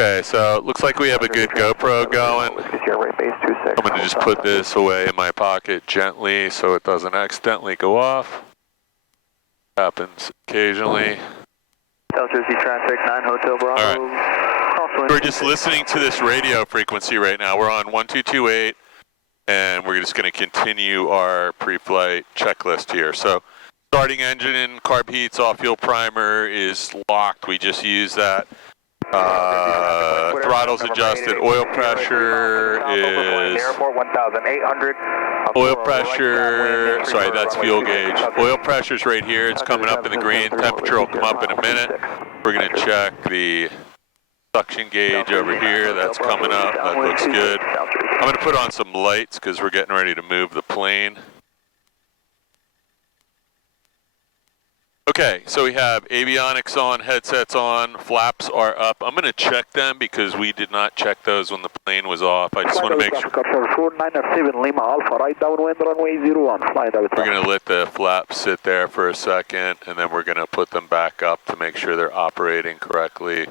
Okay, so it looks like we have a good GoPro going. I'm going to just put this away in my pocket gently so it doesn't accidentally go off. Happens occasionally. South Jersey traffic, 9 Hotel Bravo. All right. We're just listening to this radio frequency right now. We're on 1228, and we're just going to continue our pre-flight checklist here. So, starting engine and carb heats, off fuel primer is locked. We just use that. Throttle's adjusted. Oil pressure is. Oil pressure. Sorry, that's fuel gauge. Oil pressure's right here. It's coming up in the green. Temperature will come up in a minute. We're going to check the suction gauge over here. That's coming up. That looks good. I'm going to put on some lights because we're getting ready to move the plane. Okay, so we have avionics on, headsets on, flaps are up. I'm going to check them because we did not check those when the plane was off. I just want to make sure. We're going to let the flaps sit there for a second, and then we're going to put them back up to make sure they're operating correctly.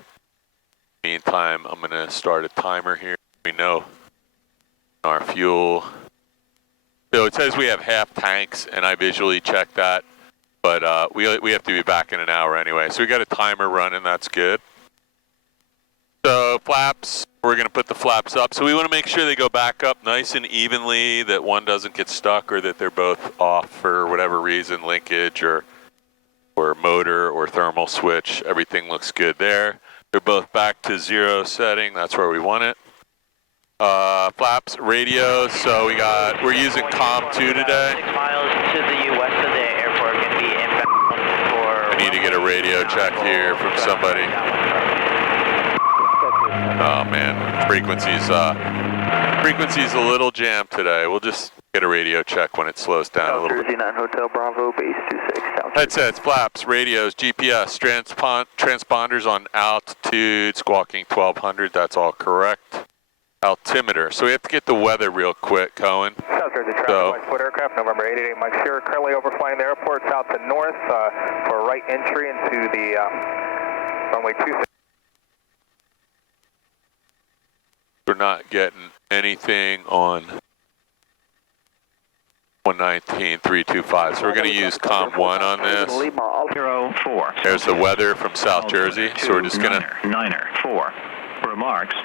Meantime, I'm going to start a timer here. We know our fuel. So it says we have half tanks, and I visually checked that. But we have to be back in an hour anyway. So we got a timer running, that's good. So flaps, we're gonna put the flaps up. So we wanna make sure they go back up nice and evenly, that one doesn't get stuck or that they're both off for whatever reason, linkage or motor or thermal switch. Everything looks good there. They're both back to 0 setting, that's where we want it. Flaps, radios, so we're using COM2 today. 6 miles to the west of the airport, going to be inbound for... We need to get a radio check here from somebody. Oh man, frequency's a little jammed today. We'll just get a radio check when it slows down a little bit. Jersey 9 Hotel Bravo, base 26. Headsets, flaps, radios, GPS, transponders on altitude, squawking 1200, that's all correct. Altimeter. So we have to get the weather real quick, Cohen. South Jersey traffic, foot aircraft, November 88, Mike Shearer, currently overflying the airport south to north for right entry into the runway 26. We're not getting anything on 119.325, so we're going to use COM1 on this. 04. There's the weather from South Jersey, so we're just going to... Niner 4. Remarks.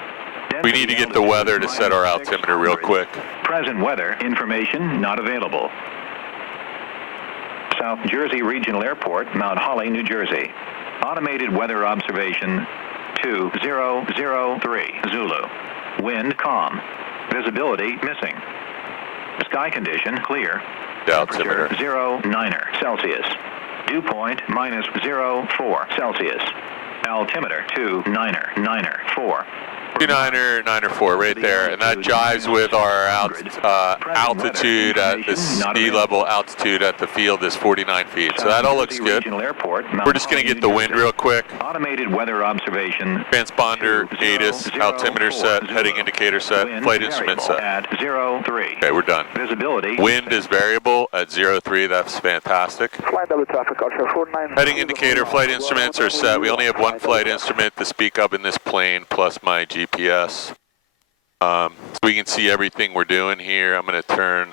We need to get the weather to set our altimeter real quick. Present weather information not available. South Jersey Regional Airport, Mount Holly, New Jersey. Automated weather observation 2003 Zulu. Wind calm. Visibility missing. Sky condition clear. The altimeter. 09 Celsius. Dew point -04 Celsius. Altimeter 2994. 2994 right there, and that jives with our altitude at the sea level altitude at the field is 49 feet. So that all looks good. We're just going to get the wind real quick. Automated weather observation. Transponder, ATIS, altimeter set, heading indicator set, flight instrument set. At 03. Okay, we're done. Visibility. Wind is variable at 03. That's fantastic. Heading indicator, flight instruments are set. We only have one flight instrument to speak of in this plane, plus my GPS. So we can see everything we're doing here. I'm going to turn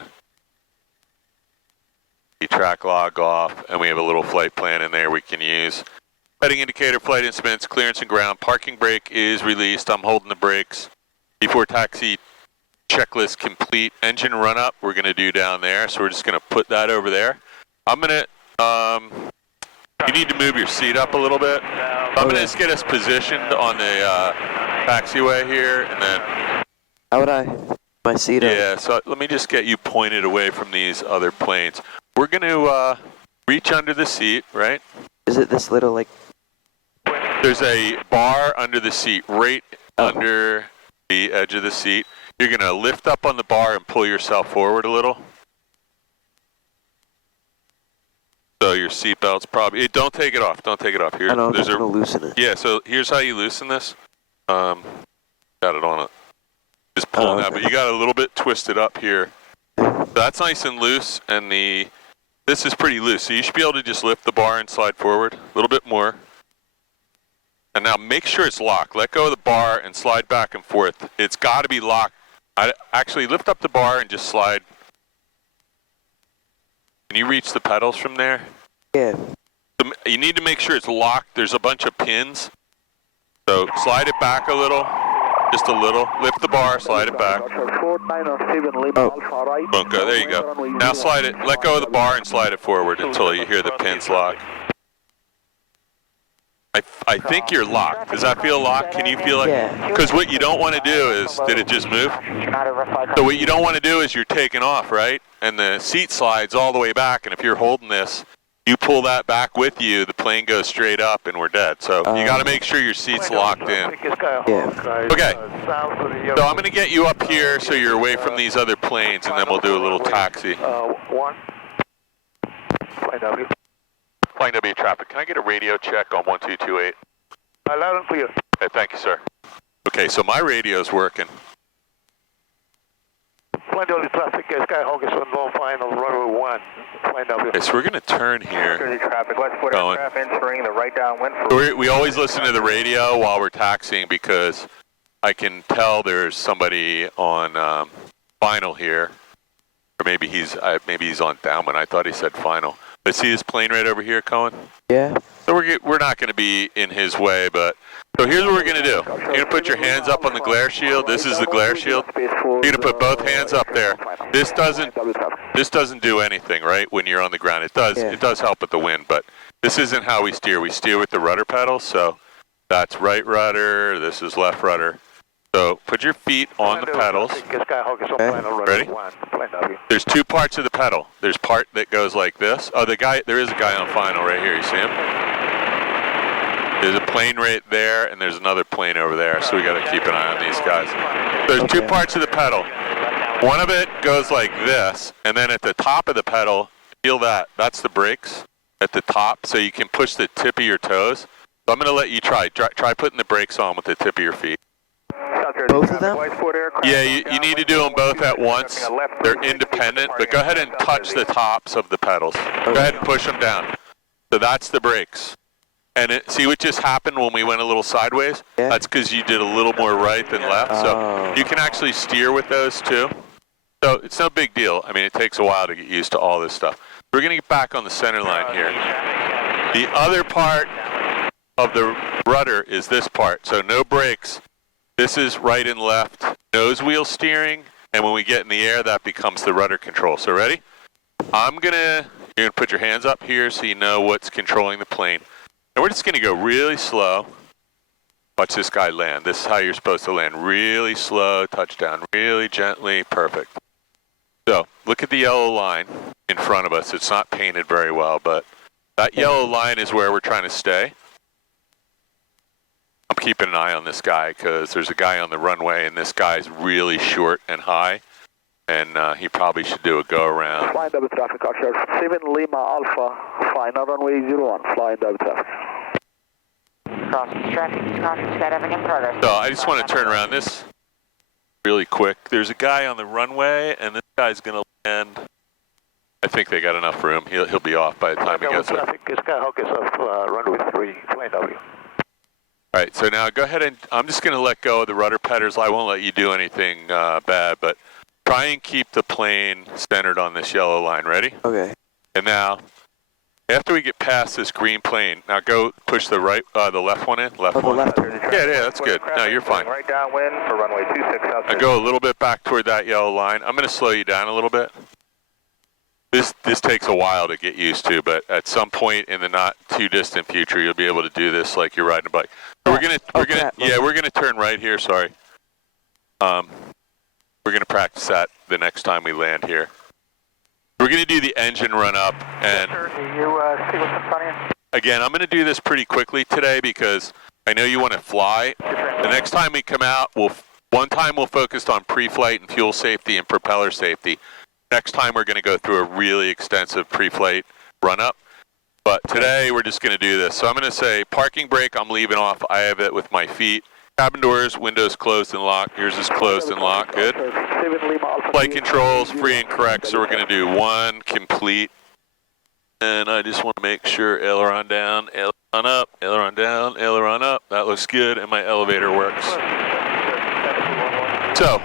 the track log off, and we have a little flight plan in there we can use. Heading indicator, flight instruments, clearance and ground. Parking brake is released. I'm holding the brakes. Before taxi checklist complete. Engine run up we're going to do down there, so we're just going to put that over there. I'm going to, you need to move your seat up a little bit. I'm going to just get us positioned on the taxiway here, and then... How would I? My seat up? Yeah, so let me just get you pointed away from these other planes. We're going to reach under the seat, right? Is it this little, like... There's a bar under the seat, right under the edge of the seat. You're going to lift up on the bar and pull yourself forward a little. So your seatbelt's probably... don't take it off. Don't take it off. Here, I know, I'm just going to loosen it. Yeah, so here's how you loosen this. Got it on it. Just pulling that, but you got a little bit twisted up here. So that's nice and loose, and this is pretty loose. So you should be able to just lift the bar and slide forward a little bit more. And now make sure it's locked. Let go of the bar and slide back and forth. It's got to be locked. Actually, lift up the bar and just slide. Can you reach the pedals from there? Yeah. You need to make sure it's locked. There's a bunch of pins. So slide it back a little. Just a little. Lift the bar, slide it back. Oh. Bunko, there you go. Now slide it. Let go of the bar and slide it forward until you hear the pins lock. I think you're locked. Does that feel locked? Can you feel it? Yeah. Because what you don't want to do is, did it just move? So what you don't want to do is you're taking off, right? And the seat slides all the way back, and if you're holding this, you pull that back with you, the plane goes straight up and we're dead. So you got to make sure your seat's locked in. Yeah. Okay. So I'm going to get you up here so you're away from these other planes, and then we'll do a little taxi. One. Flight W. Flight W traffic. Can I get a radio check on 1228? Loud and clear. Okay, thank you, sir. Okay, so my radio's working. Flight W traffic, Skyhawk is on low final runway 1. Flight W. Okay, so we're going to turn here. Traffic, Westport aircraft entering the right downwind. We always listen to the radio while we're taxiing because I can tell there's somebody on final here, or maybe he's on downwind. I thought he said final. But see this plane right over here, Cohen? Yeah. So we're not going to be in his way, but so here's what we're going to do. You're going to put your hands up on the glare shield. This is the glare shield. You're going to put both hands up there. This doesn't do anything, right? When you're on the ground, it does help with the wind, but this isn't how we steer. We steer with the rudder pedals. So that's right rudder. This is left rudder. So put your feet on the pedals. Ready? There's two parts of the pedal. There's part that goes like this. Oh, there is a guy on final right here. You see him? There's a plane right there, and there's another plane over there. So we got to keep an eye on these guys. There's two parts of the pedal. One of it goes like this, and then at the top of the pedal, feel that. That's the brakes at the top, so you can push the tip of your toes. So I'm going to let you try putting the brakes on with the tip of your feet. Both of them? Yeah, you need to do them both at once. They're independent, but go ahead and touch the tops of the pedals. Go ahead and push them down. So that's the brakes. And see what just happened when we went a little sideways? Yeah. That's because you did a little more right than left. So you can actually steer with those too. So it's no big deal. I mean, it takes a while to get used to all this stuff. We're going to get back on the center line here. The other part of the rudder is this part. So no brakes. This is right and left nose wheel steering, and when we get in the air, that becomes the rudder control. So ready? You're gonna put your hands up here so you know what's controlling the plane. And we're just gonna go really slow. Watch this guy land. This is how you're supposed to land. Really slow, touchdown, really gently, perfect. So look at the yellow line in front of us. It's not painted very well, but that yellow line is where we're trying to stay. I'm keeping an eye on this guy because there's a guy on the runway, and this guy's really short and high, and he probably should do a go around. Flying double traffic, Archer 7 Lima Alpha, final runway 01, flying double traffic. Crossing traffic, skydiving in progress. So I just want to turn around this really quick. There's a guy on the runway, and this guy's going to land. I think they got enough room. He'll be off by the time he gets there. Skyhawk is off runway 3, flying W. All right, so now go ahead and I'm just going to let go of the rudder pedals. I won't let you do anything bad, but try and keep the plane centered on this yellow line. Ready? Okay. And now, after we get past this green plane, now go push the left one in. Left one. The left. Yeah, that's good. No, you're fine. Right downwind for runway 26 out. Now go a little bit back toward that yellow line. I'm going to slow you down a little bit. This takes a while to get used to, but at some point in the not too distant future, you'll be able to do this like you're riding a bike. So we're gonna turn right here. Sorry. We're gonna practice that the next time we land here. We're gonna do the engine run up, and do you see what's in front of you? Again, I'm gonna do this pretty quickly today because I know you want to fly. The next time we come out, one time we'll focus on pre-flight and fuel safety and propeller safety. Next time we're going to go through a really extensive pre-flight run-up. But today we're just going to do this. So I'm going to say parking brake, I'm leaving off. I have it with my feet. Cabin doors, windows closed and locked. Yours is closed and locked. Good. Flight controls, free and correct. So we're going to do one complete And I just want to make sure aileron down, aileron up, aileron down, aileron up. That looks good, and my elevator works. So,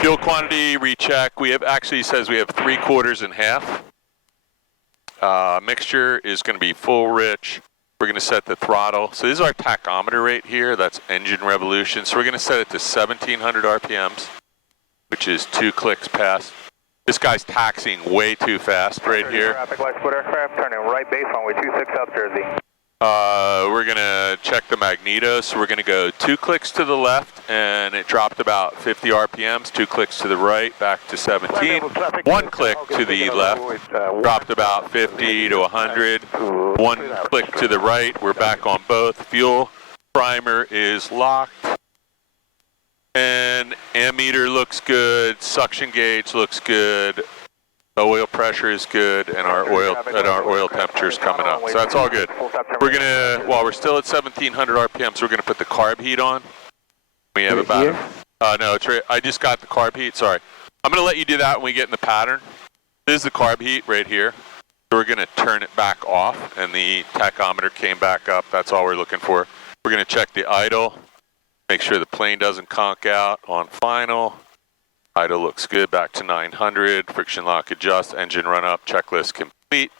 fuel quantity recheck. We have actually says we have 3/4 and half. Mixture is going to be full rich. We're going to set the throttle. So this is our tachometer rate here. That's engine revolution. So we're going to set it to 1,700 RPMs, which is 2 clicks past. This guy's taxiing way too fast right here. Traffic light split aircraft, turning right base runway 26 South Jersey. We're going to check the magneto. So we're going to go 2 clicks to the left, and it dropped about 50 RPMs. 2 clicks to the right, back to 17. 1 click to the left, dropped about 50 to 100. 1 click to the right, we're back on both. Fuel primer is locked. And ammeter looks good, suction gauge looks good, oil pressure is good, and our oil temperature is coming up. So that's all good. We're gonna, while we're still at 1,700 RPMs, we're gonna put the carb heat on. We have about, no, it's right, I just got the carb heat, sorry. I'm gonna let you do that when we get in the pattern. This is the carb heat right here. So we're gonna turn it back off, and the tachometer came back up. That's all we're looking for. We're gonna check the idle. Make sure the plane doesn't conk out on final. Idle looks good, back to 900. Friction lock adjust, engine run up, checklist complete.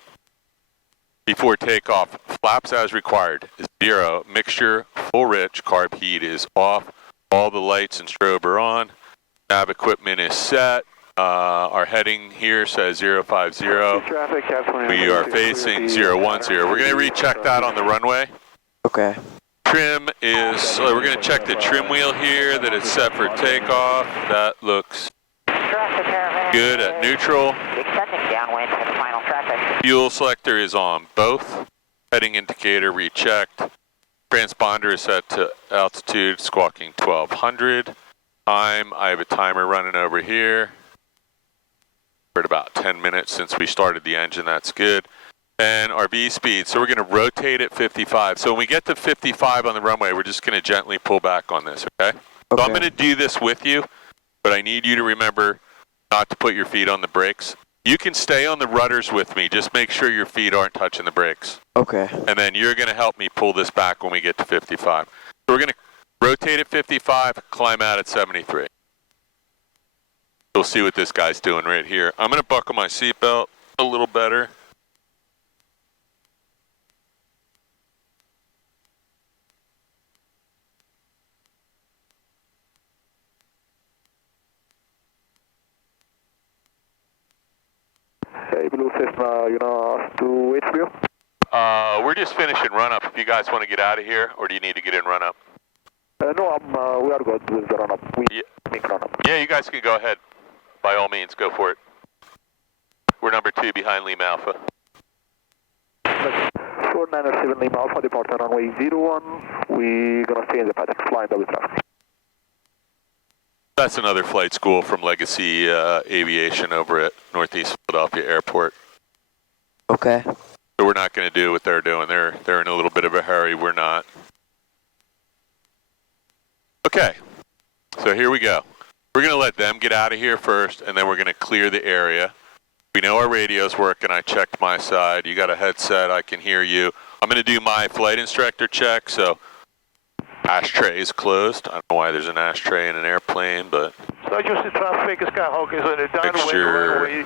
Before takeoff, flaps as required, 0. Mixture, full rich, carb heat is off. All the lights and strobe are on. Nav equipment is set. Our heading here says 050. We are facing 010. We're gonna recheck that on the runway. Okay. Trim is, we're going to check the trim wheel here, that it's set for takeoff. That looks good at neutral. Downwind to the final traffic. Fuel selector is on both. Heading indicator rechecked. Transponder is set to altitude, squawking 1200. Time, I have a timer running over here. We're at about 10 minutes since we started the engine, that's good. And our V speed, so we're going to rotate at 55. So when we get to 55 on the runway, we're just going to gently pull back on this, okay? So I'm going to do this with you, but I need you to remember not to put your feet on the brakes. You can stay on the rudders with me, just make sure your feet aren't touching the brakes. Okay. And then you're going to help me pull this back when we get to 55. So we're going to rotate at 55, climb out at 73. We'll see what this guy's doing right here. I'm going to buckle my seatbelt a little better. Hey, Blue Cessna, you know, us to wait for you? We're just finishing run-up. If you guys want to get out of here, or do you need to get in run-up? No, we are good with the run-up. We make run-up. Yeah, you guys can go ahead. By all means, go for it. We're number 2 behind Lima Alpha. 4907 Lima Alpha, departure runway 01. We're going to stay in the paddock, flying double traffic. That's another flight school from Legacy Aviation over at Northeast Philadelphia Airport. Okay. So we're not going to do what they're doing. They're in a little bit of a hurry. We're not. Okay. So here we go. We're going to let them get out of here first, and then we're going to clear the area. We know our radio's working. I checked my side. You got a headset. I can hear you. I'm going to do my flight instructor check. So ashtray is closed. I don't know why there's an ashtray in an airplane, but So just the traffic, Skyhawk is on the downwind runway.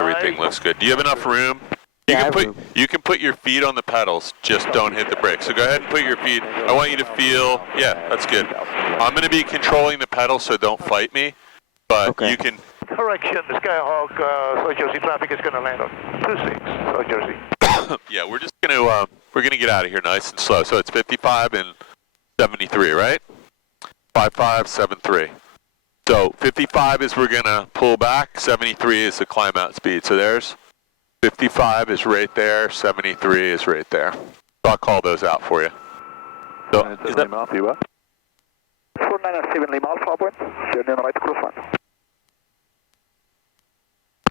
Everything looks good. Do you have enough room? You can put your feet on the pedals, just don't hit the brakes. So go ahead and put your feet. I want you to feel, yeah, that's good. I'm going to be controlling the pedals, so don't fight me, but you can. Correction, Skyhawk, South Jersey traffic is going to land on 26, South Jersey. Yeah, we're just going to, we're going to get out of here nice and slow. So it's 55 and 73, right? 5573. So 55 is we're going to pull back, 73 is the climb out speed. So there's 55 is right there, 73 is right there. So I'll call those out for you. So is that 4907 Lima Alpha, upwind, turn in right close one.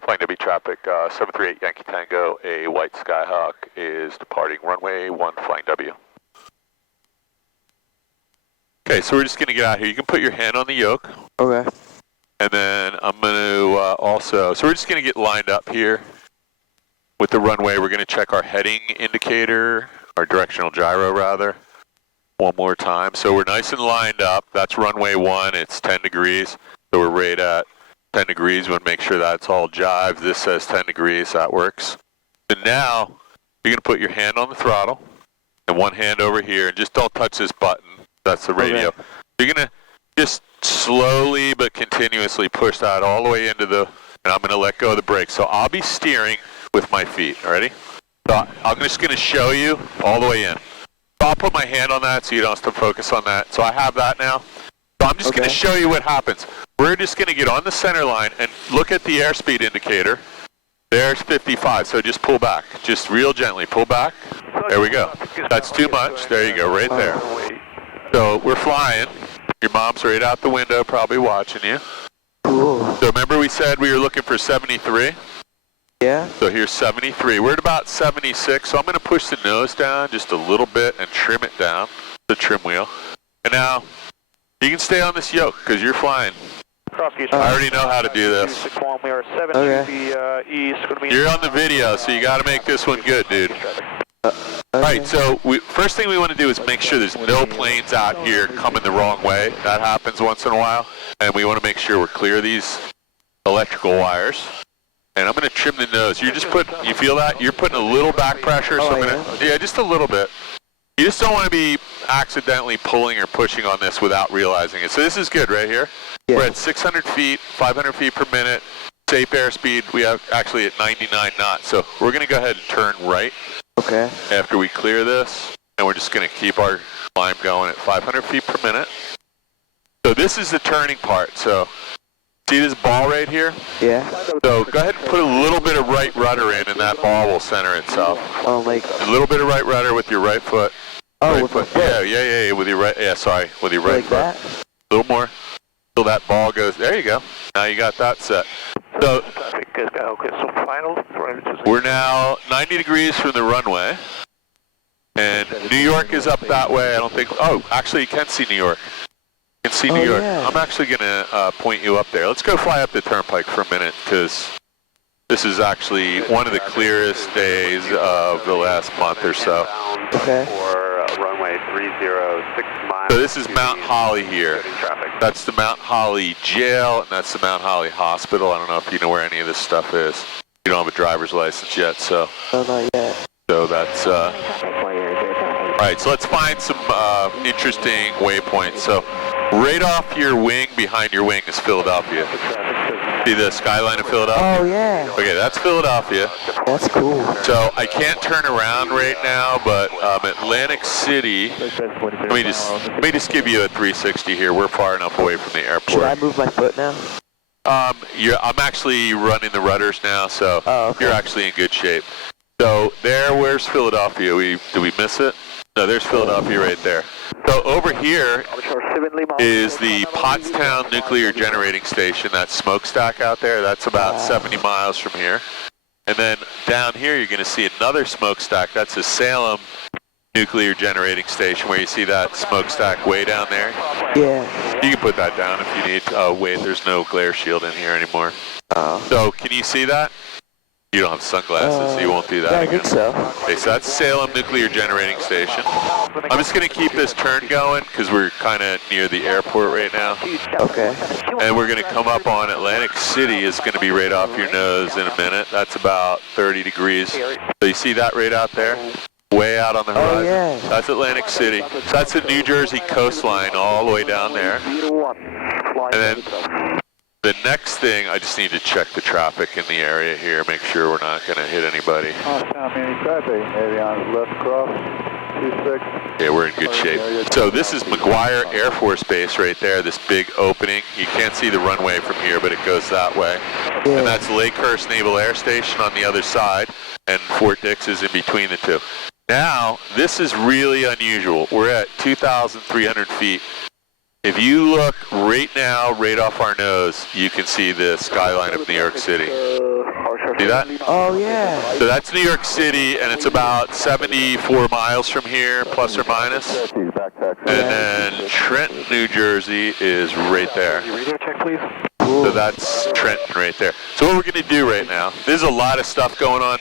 Flying W traffic, 738 Yankee Tango, a white Skyhawk is departing runway 1 flying W. Okay, so we're just going to get out here. You can put your hand on the yoke. Okay. And then I'm going to also, so we're just going to get lined up here. with the runway, we're going to check our heading indicator, our directional gyro rather, one more time. So we're nice and lined up. That's runway 1. It's 10 degrees. So we're right at 10 degrees. We'll make sure that's all jive. This says 10 degrees. That works. So now you're going to put your hand on the throttle and one hand over here, and just don't touch this button. That's the radio. Okay. You're going to just slowly but continuously push that all the way into the, and I'm going to let go of the brake. So I'll be steering with my feet. Ready? So I'm just going to show you all the way in. So I'll put my hand on that so you don't have to focus on that. So I have that now. So I'm just going to show you what happens. We're just going to get on the center line and look at the airspeed indicator. There's 55, so just pull back. Just real gently, pull back. There we go. That's too much. There you go, right there. So we're flying. Your mom's right out the window, probably watching you. Cool. So remember we said we were looking for 73? Yeah. So here's 73. We're at about 76, so I'm going to push the nose down just a little bit and trim it down, the trim wheel. And now, you can stay on this yoke because you're flying. I already know how to do this. Okay. You're on the video, so you got to make this one good, dude. Alright, so first thing we want to do is make sure there's no planes out here coming the wrong way. That happens once in a while. And we want to make sure we're clear of these electrical wires. And I'm going to trim the nose. You feel that? You're putting a little back pressure. So yeah, just a little bit. You just don't want to be accidentally pulling or pushing on this without realizing it. So this is good right here. Yeah. We're at 600 feet, 500 feet per minute. Safe airspeed, we have actually at 99 knots. So we're going to go ahead and turn right. Okay. After we clear this, and we're just going to keep our climb going at 500 feet per minute. So this is the turning part. So see this ball right here? Yeah. So go ahead and put a little bit of right rudder in, and that ball will center itself. Oh, like A little bit of right rudder with your right foot. oh, Right with foot. my foot. Yeah, with your right. Yeah, sorry, with your right Like foot. that. A little more. Till that ball goes. There you go. Now you got that set. So we're now 90 degrees from the runway, and New York is up that way. I don't think. Oh, actually, you can see New York. You can see New York. Yeah. I'm actually going to point you up there. Let's go fly up the turnpike for a minute, because this is actually one of the clearest days of the last month or so. Okay. Runway 306 miles. So this is Mount Holly here. That's the Mount Holly jail, and that's the Mount Holly hospital. I don't know if you know where any of this stuff is. You don't have a driver's license yet, so. Oh, not yet. So that's, all right, so let's find some interesting waypoints. So right off your wing, behind your wing is Philadelphia. See the skyline of Philadelphia? Oh, yeah. Okay, that's Philadelphia. That's cool. So I can't turn around right now, but Atlantic City, let me just give you a 360 here. We're far enough away from the airport. Should I move my foot now? I'm actually running the rudders now, so you're actually in good shape. So where's Philadelphia? Did we miss it? No, there's Philadelphia right there. So over here is the Pottstown Nuclear Generating Station, that smokestack out there. That's about 70 miles from here. And then down here you're going to see another smokestack. That's the Salem Nuclear Generating Station, where you see that smokestack way down there. Yeah. You can put that down if you need. Oh, wait, there's no glare shield in here anymore. Oh. So can you see that? You don't have sunglasses, so you won't do that Yeah, I again. think so. Okay, so that's Salem Nuclear Generating Station. I'm just going to keep this turn going because we're kind of near the airport right now. Okay. And we're going to come up on Atlantic City. Is going to be right off your nose in a minute. That's about 30 degrees. So you see that right out there? Way out on the horizon. Oh, yeah. That's Atlantic City. So that's the New Jersey coastline all the way down there. And then the next thing, I just need to check the traffic in the area here, make sure we're not going to hit anybody. Yeah, we're in good shape. So this is McGuire Air Force Base right there, this big opening. You can't see the runway from here, but it goes that way. Yeah. And that's Lakehurst Naval Air Station on the other side, and Fort Dix is in between the two. Now, this is really unusual. We're at 2,300 feet. If you look right now, right off our nose, you can see the skyline of New York City. See that? Oh, yeah. So that's New York City, and it's about 74 miles from here, plus or minus. And then Trenton, New Jersey is right there. So that's Trenton right there. So what we're going to do right now, there's a lot of stuff going on.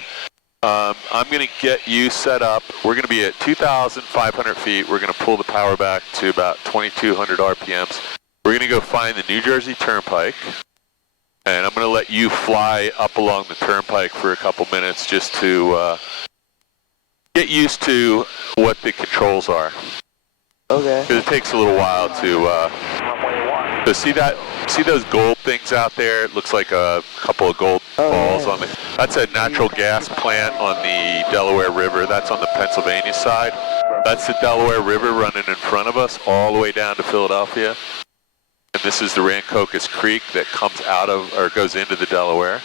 I'm going to get you set up. We're going to be at 2,500 feet. We're going to pull the power back to about 2,200 RPMs. We're going to go find the New Jersey Turnpike, and I'm going to let you fly up along the Turnpike for a couple minutes just to get used to what the controls are. Okay. Because it takes a little while to see that. See those gold things out there? It looks like a couple of gold balls on the. That's a natural gas plant on the Delaware River. That's on the Pennsylvania side. That's the Delaware River running in front of us all the way down to Philadelphia. And this is the Rancocas Creek that comes out of or goes into the Delaware.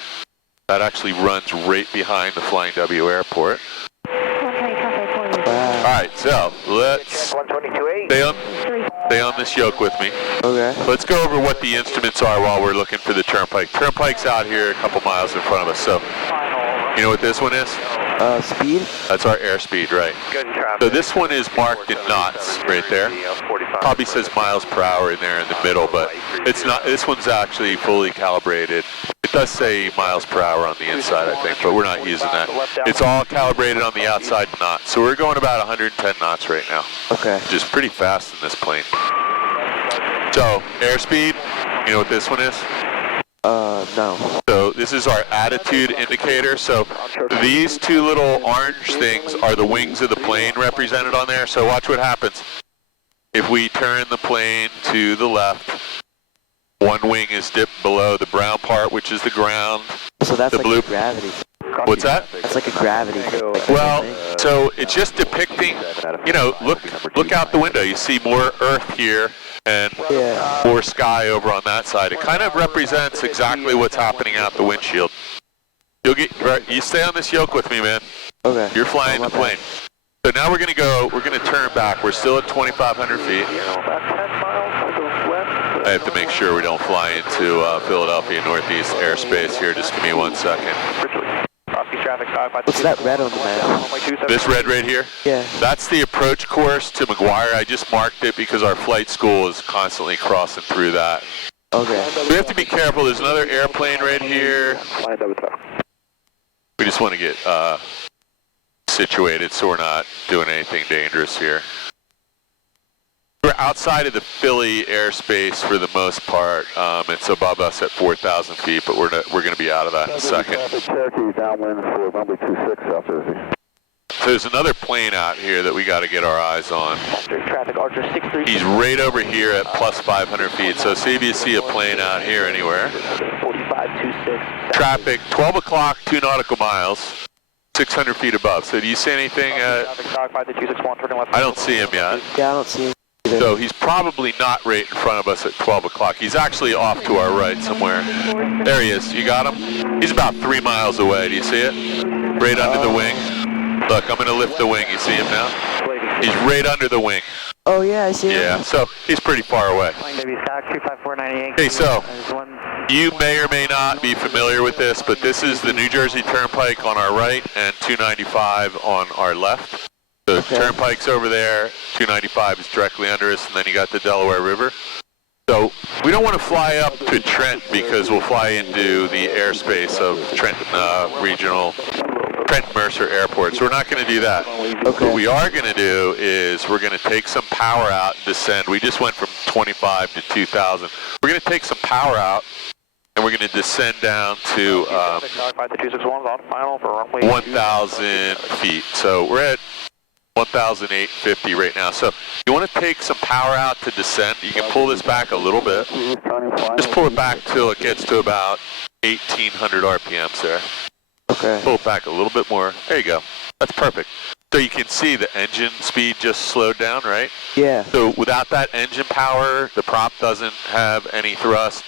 That actually runs right behind the Flying W Airport. Wow. All right, so let's stay on this yoke with me. Okay. Let's go over what the instruments are while we're looking for the Turnpike. Turnpike's out here a couple miles in front of us. So, you know what this one is? Speed? That's our airspeed, right? So this one is marked in knots right there. Probably says miles per hour in there in the middle, but it's not. This one's actually fully calibrated. It does say miles per hour on the inside, I think, but we're not using that. It's all calibrated on the outside knots. So we're going about 110 knots right now. Okay. Which is pretty fast in this plane. So, airspeed, you know what this one is? No. So this is our attitude indicator. So these two little orange things are the wings of the plane represented on there. So watch what happens. If we turn the plane to the left, one wing is dipped below the brown part, which is the ground. So that's the like blue. a gravity. What's that? It's like a gravity. Well, so it's just depicting, you know, look out the window. You see more earth here and more sky over on that side. It kind of represents exactly what's happening out the windshield. You stay on this yoke with me, man. Okay. You're flying the plane. So now we're going to turn back. We're still at 2,500 feet. I have to make sure we don't fly into Philadelphia Northeast airspace here. Just give me 1 second. What's that red on the map? This red right here? Yeah. That's the approach course to McGuire. I just marked it because our flight school is constantly crossing through that. Okay. We have to be careful. There's another airplane right here. We just want to get situated so we're not doing anything dangerous here. We're outside of the Philly airspace for the most part. It's above us at 4,000 feet, but we're going to be out of that in a second. So there's another plane out here that we got to get our eyes on. He's right over here at plus 500 feet. So see if you see a plane out here anywhere. Traffic, 12 o'clock, 2 nautical miles, 600 feet above. So do you see anything? I don't see him yet. Yeah, I don't see him. So he's probably not right in front of us at 12 o'clock. He's actually off to our right somewhere. There he is. You got him? He's about 3 miles away. Do you see it? Right under the wing. Look, I'm going to lift the wing. You see him now? He's right under the wing. Oh, yeah, I see him. Yeah, so he's pretty far away. Okay, so you may or may not be familiar with this, but this is the New Jersey Turnpike on our right and 295 on our left. The Turnpike's over there, 295 is directly under us, and then you got the Delaware River. So we don't want to fly up to Trent because we'll fly into the airspace of Trenton Mercer Airport. So we're not going to do that. Okay. What we are going to do is we're going to take some power out and descend. We just went from 25 to 2,000. We're going to take some power out, and we're going to descend down to 1,000 feet. So we're at 1,850 right now. So you want to take some power out to descend. You can pull this back a little bit. Just pull it back till it gets to about 1,800 RPMs there. Okay. Pull it back a little bit more. There you go. That's perfect. So you can see the engine speed just slowed down, right? Yeah. So without that engine power, the prop doesn't have any thrust,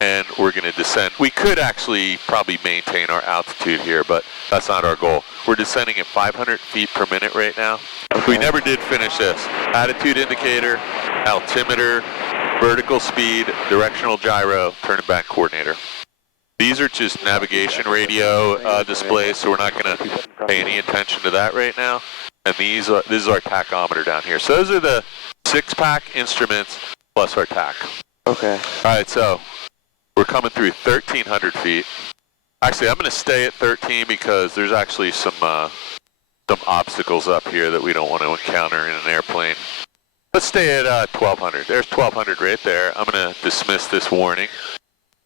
and we're going to descend. We could actually probably maintain our altitude here, but that's not our goal. We're descending at 500 feet per minute right now. Okay. We never did finish this. Attitude indicator, altimeter, vertical speed, directional gyro, turn and back coordinator. These are just navigation radio displays, so we're not going to pay any attention to that right now. And this is our tachometer down here. So those are the 6-pack instruments plus our tach. Okay. All right, so we're coming through 1,300 feet. Actually, I'm going to stay at 13 because there's actually some obstacles up here that we don't want to encounter in an airplane. Let's stay at 1200. There's 1200 right there. I'm going to dismiss this warning.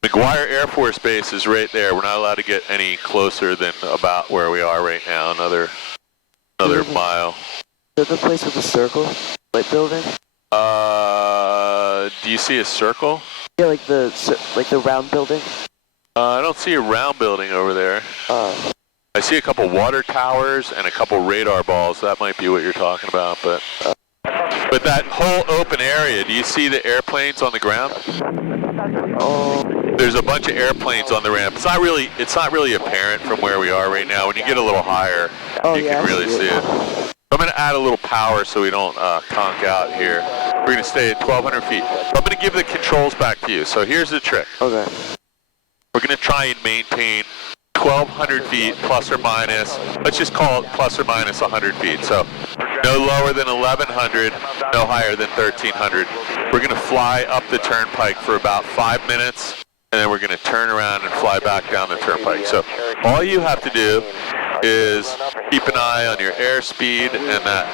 McGuire Air Force Base is right there. We're not allowed to get any closer than about where we are right now, another mile. Is that the place with the circle? Like building? Do you see a circle? Yeah, like the round building. I don't see a round building over there. I see a couple water towers and a couple radar balls. That might be what you're talking about, but that whole open area, do you see the airplanes on the ground? Oh. There's a bunch of airplanes on the ramp. It's not really apparent from where we are right now. When you get a little higher, you can really see it. I'm going to add a little power so we don't conk out here. We're going to stay at 1,200 feet. I'm going to give the controls back to you. So here's the trick. Okay. We're going to try and maintain 1,200 feet plus or minus. Let's just call it plus or minus 100 feet. So no lower than 1,100, no higher than 1,300. We're going to fly up the turnpike for about 5 minutes, and then we're going to turn around and fly back down the turnpike. So all you have to do is keep an eye on your airspeed and that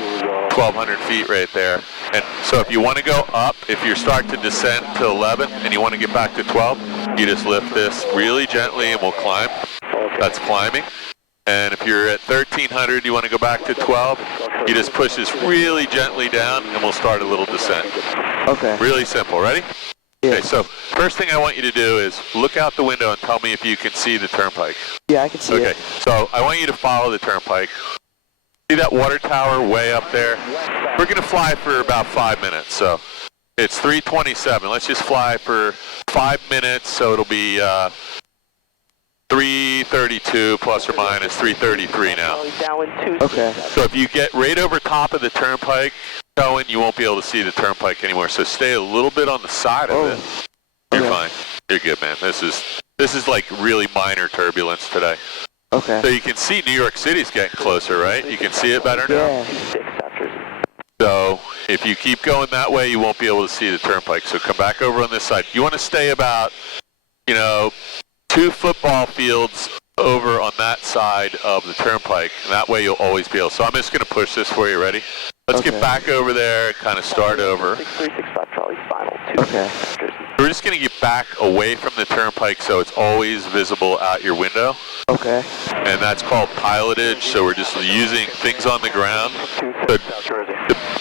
1,200 feet right there. And so if you want to go up, if you start to descend to 11 and you want to get back to 12, you just lift this really gently and we'll climb. That's climbing. And if you're at 1,300, you want to go back to 12, you just push this really gently down and we'll start a little descent. Okay. Really simple. Ready? Yeah. Okay, so first thing I want you to do is look out the window and tell me if you can see the turnpike. Yeah, I can see it. Okay, so I want you to follow the turnpike. See that water tower way up there? We're going to fly for about 5 minutes, so it's 3:27. Let's just fly for 5 minutes, so it'll be 3:32 plus or minus 3:33 now. Okay. So if you get right over top of the turnpike, Cohen, you won't be able to see the turnpike anymore. So stay a little bit on the side of it. You're fine. You're good, man. This is like really minor turbulence today. Okay. So you can see New York City's getting closer, right? You can see it better now? Yeah. So if you keep going that way, you won't be able to see the turnpike. So come back over on this side. You want to stay about, 2 football fields over on that side of the turnpike, and that way you'll always be able. So I'm just going to push this for you. Ready? Let's get back over there and kind of start over. Okay. We're just going to get back away from the turnpike so it's always visible out your window. Okay. And that's called pilotage, so we're just using things on the ground. But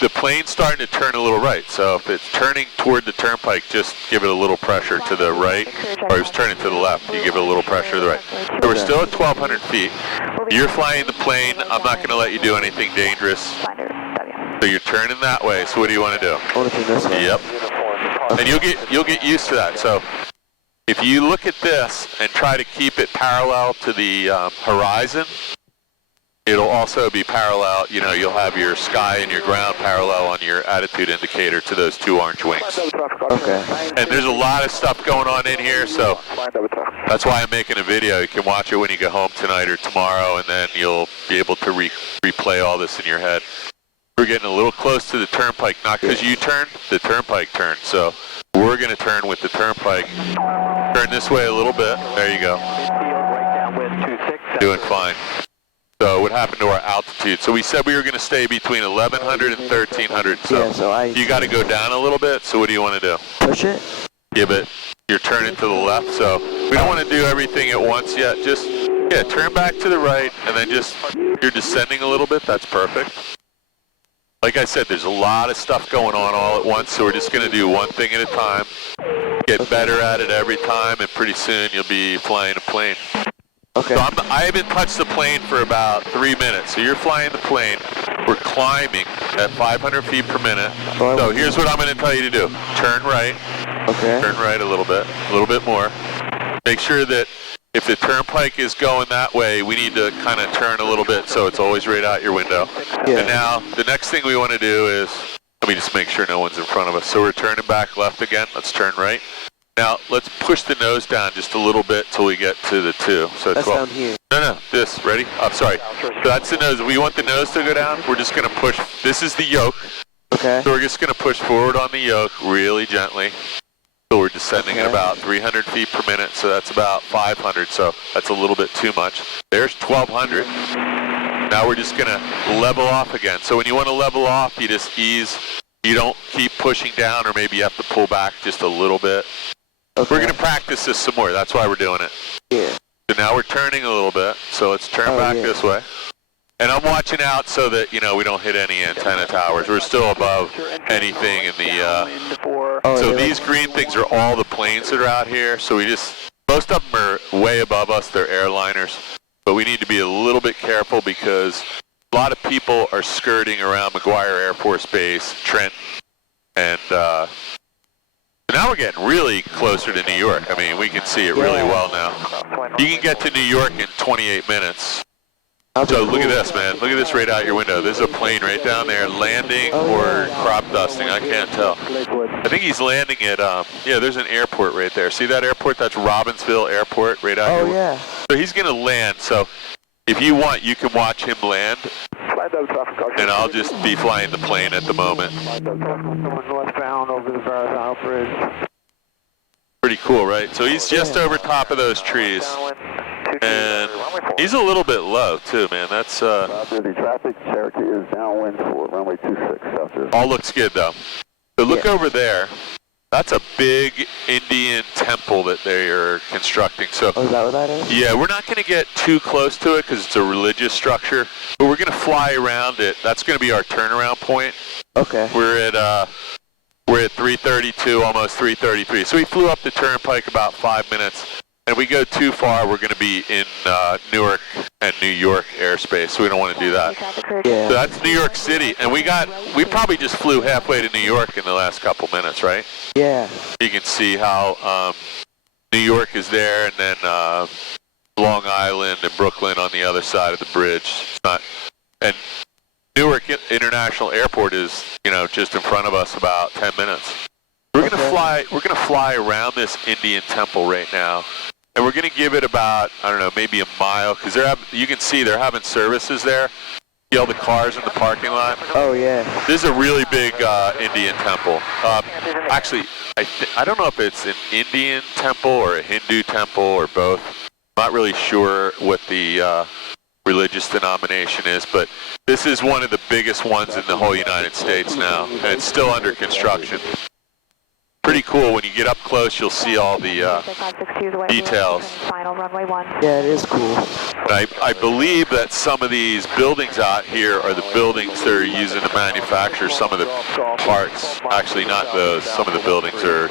the plane's starting to turn a little right, so if it's turning toward the turnpike, just give it a little pressure to the right, or it's turning to the left, you give it a little pressure to the right. So we're still at 1,200 feet. You're flying the plane. I'm not going to let you do anything dangerous. So you're turning that way, so what do you want to do? I want to turn this way. Yep. And you'll get used to that. So if you look at this and try to keep it parallel to the horizon, it'll also be parallel. You'll have your sky and your ground parallel on your attitude indicator to those 2 orange wings. Okay. And there's a lot of stuff going on in here, so that's why I'm making a video. You can watch it when you go home tonight or tomorrow, and then you'll be able to replay all this in your head. We're getting a little close to the turnpike, not because you turned, the turnpike turned. So we're going to turn with the turnpike. Turn this way a little bit. There you go. Doing fine. So what happened to our altitude? So we said we were going to stay between 1,100 and 1,300. So, you got to go down a little bit. So what do you want to do? Push it? Yeah, but you're turning to the left. So we don't want to do everything at once yet. Just, turn back to the right and then you're descending a little bit. That's perfect. Like I said, there's a lot of stuff going on all at once, so we're just going to do one thing at a time, get better at it every time, and pretty soon you'll be flying a plane. Okay. So I haven't touched the plane for about 3 minutes, so you're flying the plane. We're climbing at 500 feet per minute. So here's what I'm going to tell you to do. Turn right. Okay. Turn right a little bit more. Make sure that if the turnpike is going that way, we need to kind of turn a little bit so it's always right out your window. Yeah. And now, the next thing we want to do is, let me just make sure no one's in front of us. So we're turning back left again. Let's turn right. Now, let's push the nose down just a little bit till we get to the 2. So that's 12. Down here. No, this. Ready? I'm sorry. So that's the nose. We want the nose to go down. We're just going to push. This is the yoke. Okay. So we're just going to push forward on the yoke really gently. So we're descending at about 300 feet per minute, so that's about 500, so that's a little bit too much. There's 1,200. Now we're just gonna level off again. So when you want to level off, you just ease. You don't keep pushing down, or maybe you have to pull back just a little bit. Okay. We're gonna practice this some more. That's why we're doing it. Yeah. So now we're turning a little bit. So let's turn back this way. And I'm watching out so that, you know, we don't hit any antenna towers. We're still above anything in the, so these green things are all the planes that are out here. So most of them are way above us. They're airliners. But we need to be a little bit careful because a lot of people are skirting around McGuire Air Force Base, Trenton, and now we're getting really closer to New York. I mean, we can see it really well now. You can get to New York in 28 minutes. So look at this, man. Look at this right out your window. There's a plane right down there landing or crop dusting. I can't tell. I think he's landing at, yeah, there's an airport right there. See that airport? That's Robbinsville Airport right out here. Oh, yeah. So he's going to land. So if you want, you can watch him land. And I'll just be flying the plane at the moment. Northbound over the Verrazano Bridge. Pretty cool, right? So he's just over top of those trees. And he's a little bit low, too, man. That's, the traffic, Cherokee is downwind for runway 26. All looks good, though. So look over there. That's a big Indian temple that they are constructing. So, Oh, is that what that is? yeah, we're not going to get too close to it because it's a religious structure, but we're going to fly around it. That's going to be our turnaround point. Okay. We're at 332, almost 333. So we flew up the turnpike about 5 minutes. And if we go too far, we're going to be in Newark and New York airspace, so we don't want to do that. Yeah. So that's New York City, and we probably just flew halfway to New York in the last couple minutes, right? Yeah. You can see how New York is there, and then Long Island and Brooklyn on the other side of the bridge. And Newark International Airport is, you know, just in front of us about 10 minutes. We're gonna fly around this Indian temple right now. And we're going to give it about, I don't know, maybe a mile, because you can see they're having services there. See all the cars in the parking lot? Oh, yeah. This is a really big Indian temple. Actually, I don't know if it's an Indian temple or a Hindu temple or both. I'm not really sure what the religious denomination is, but this is one of the biggest ones in the whole United States now, and it's still under construction. Pretty cool. When you get up close, you'll see all the details. Yeah, it is cool. I believe that some of these buildings out here are the buildings they're using to manufacture some of the parts. Actually, not those. Some of the buildings are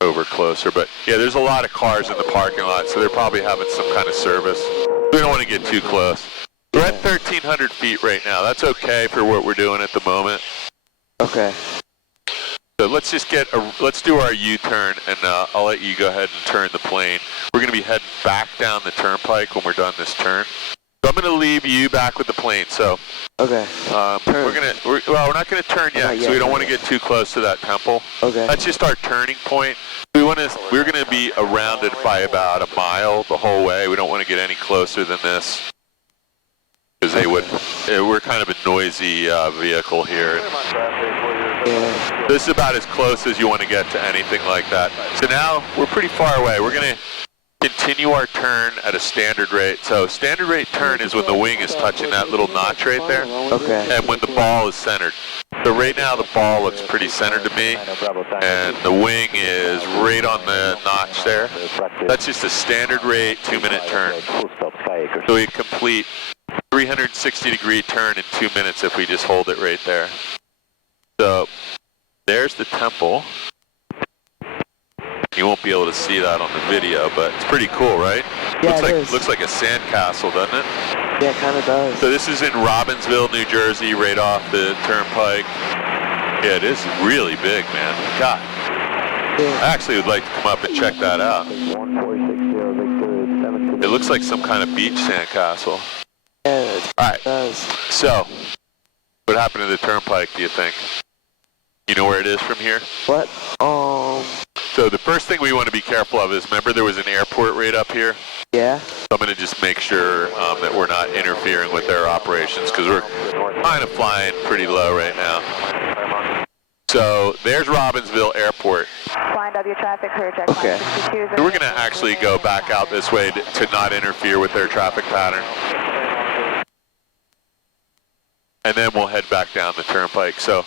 over closer. But yeah, there's a lot of cars in the parking lot, so they're probably having some kind of service. We don't want to get too close. We're at 1,300 feet right now. That's okay for what we're doing at the moment. Okay. So let's just let's do our U-turn, and I'll let you go ahead and turn the plane. We're going to be heading back down the turnpike when we're done this turn. So I'm going to leave you back with the plane. So okay. we're not going to turn yet, so we don't want to get too close to that temple. Okay. That's just our turning point. We're going to be around it by about a mile the whole way. We don't want to get any closer than this, because we're kind of a noisy vehicle here. Yeah. This is about as close as you want to get to anything like that. So now we're pretty far away. We're going to continue our turn at a standard rate. So standard rate turn is when the wing is touching that little notch right there. Okay. And when the ball is centered. So right now the ball looks pretty centered to me, and the wing is right on the notch there. That's just a standard rate 2-minute turn. So we complete 360-degree turn in 2 minutes if we just hold it right there. So there's the temple. You won't be able to see that on the video, but it's pretty cool, right? Yeah, it is. Looks like a sandcastle, doesn't it? Yeah, it kind of does. So this is in Robbinsville, New Jersey, right off the turnpike. Yeah, it is really big, man. God. Yeah. I actually would like to come up and check that out. It looks like some kind of beach sandcastle. Yeah, it does. So, what happened to the turnpike, do you think? You know where it is from here? What? So the first thing we want to be careful of is, remember there was an airport right up here? Yeah. So I'm going to just make sure that we're not interfering with their operations, because we're kind of flying pretty low right now. So there's Robbinsville Airport. W traffic, clear check. Okay. So we're going to actually go back out this way to not interfere with their traffic pattern. And then we'll head back down the turnpike. So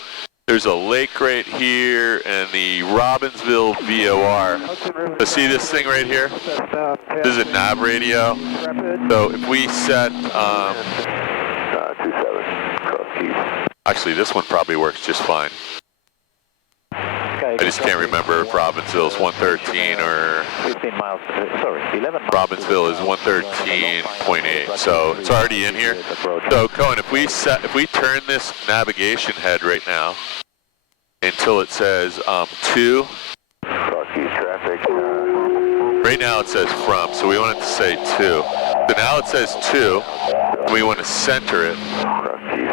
there's a lake right here and the Robbinsville VOR. So see this thing right here? This is a nav radio. So if we set, 27, cross keys. actually this one probably works just fine. I just can't remember if Robbinsville is 113 or 15 miles, sorry, 11 miles. Robbinsville is 113.8, so it's already in here. So Cohen, if we turn this navigation head right now until it says 2. Cross keys traffic. Right now it says from, so we want it to say 2. So now it says 2. We want to center it. Cross keys.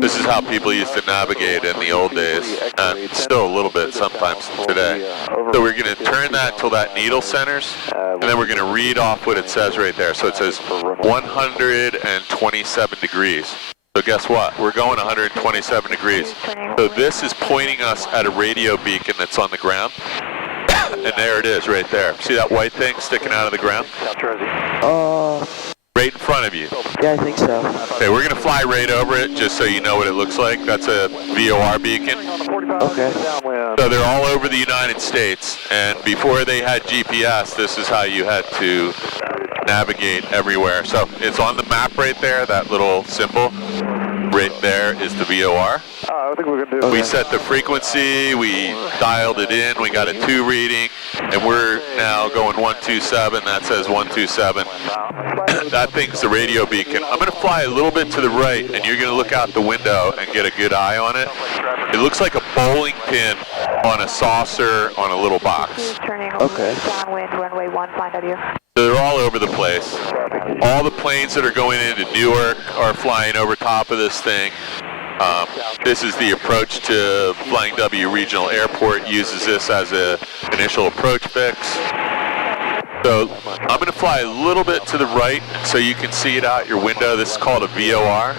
This is how people used to navigate in the old days, and still a little bit sometimes today. So we're going to turn that till that needle centers, and then we're going to read off what it says right there. So it says 127 degrees. So guess what? We're going 127 degrees. So this is pointing us at a radio beacon that's on the ground. And there it is right there. See that white thing sticking out of the ground? Right in front of you. Yeah, I think so. Okay, we're going to fly right over it just so you know what it looks like. That's a VOR beacon. Okay. So they're all over the United States, and before they had GPS, this is how you had to navigate everywhere. So it's on the map right there, that little symbol. Right there is the VOR. I think we're going to do We set the frequency, we dialed it in, we got a 2 reading, and we're now going 127, that says 127. That thing's the radio beacon. I'm going to fly a little bit to the right, and you're going to look out the window and get a good eye on it. It looks like a bowling pin on a saucer on a little box. Okay. Downwind, runway 1, flying W. So they're all over the place. All the planes that are going into Newark are flying over top of this thing. This is the approach to Flying W Regional Airport, uses this as an initial approach fix. So I'm going to fly a little bit to the right so you can see it out your window. This is called a VOR.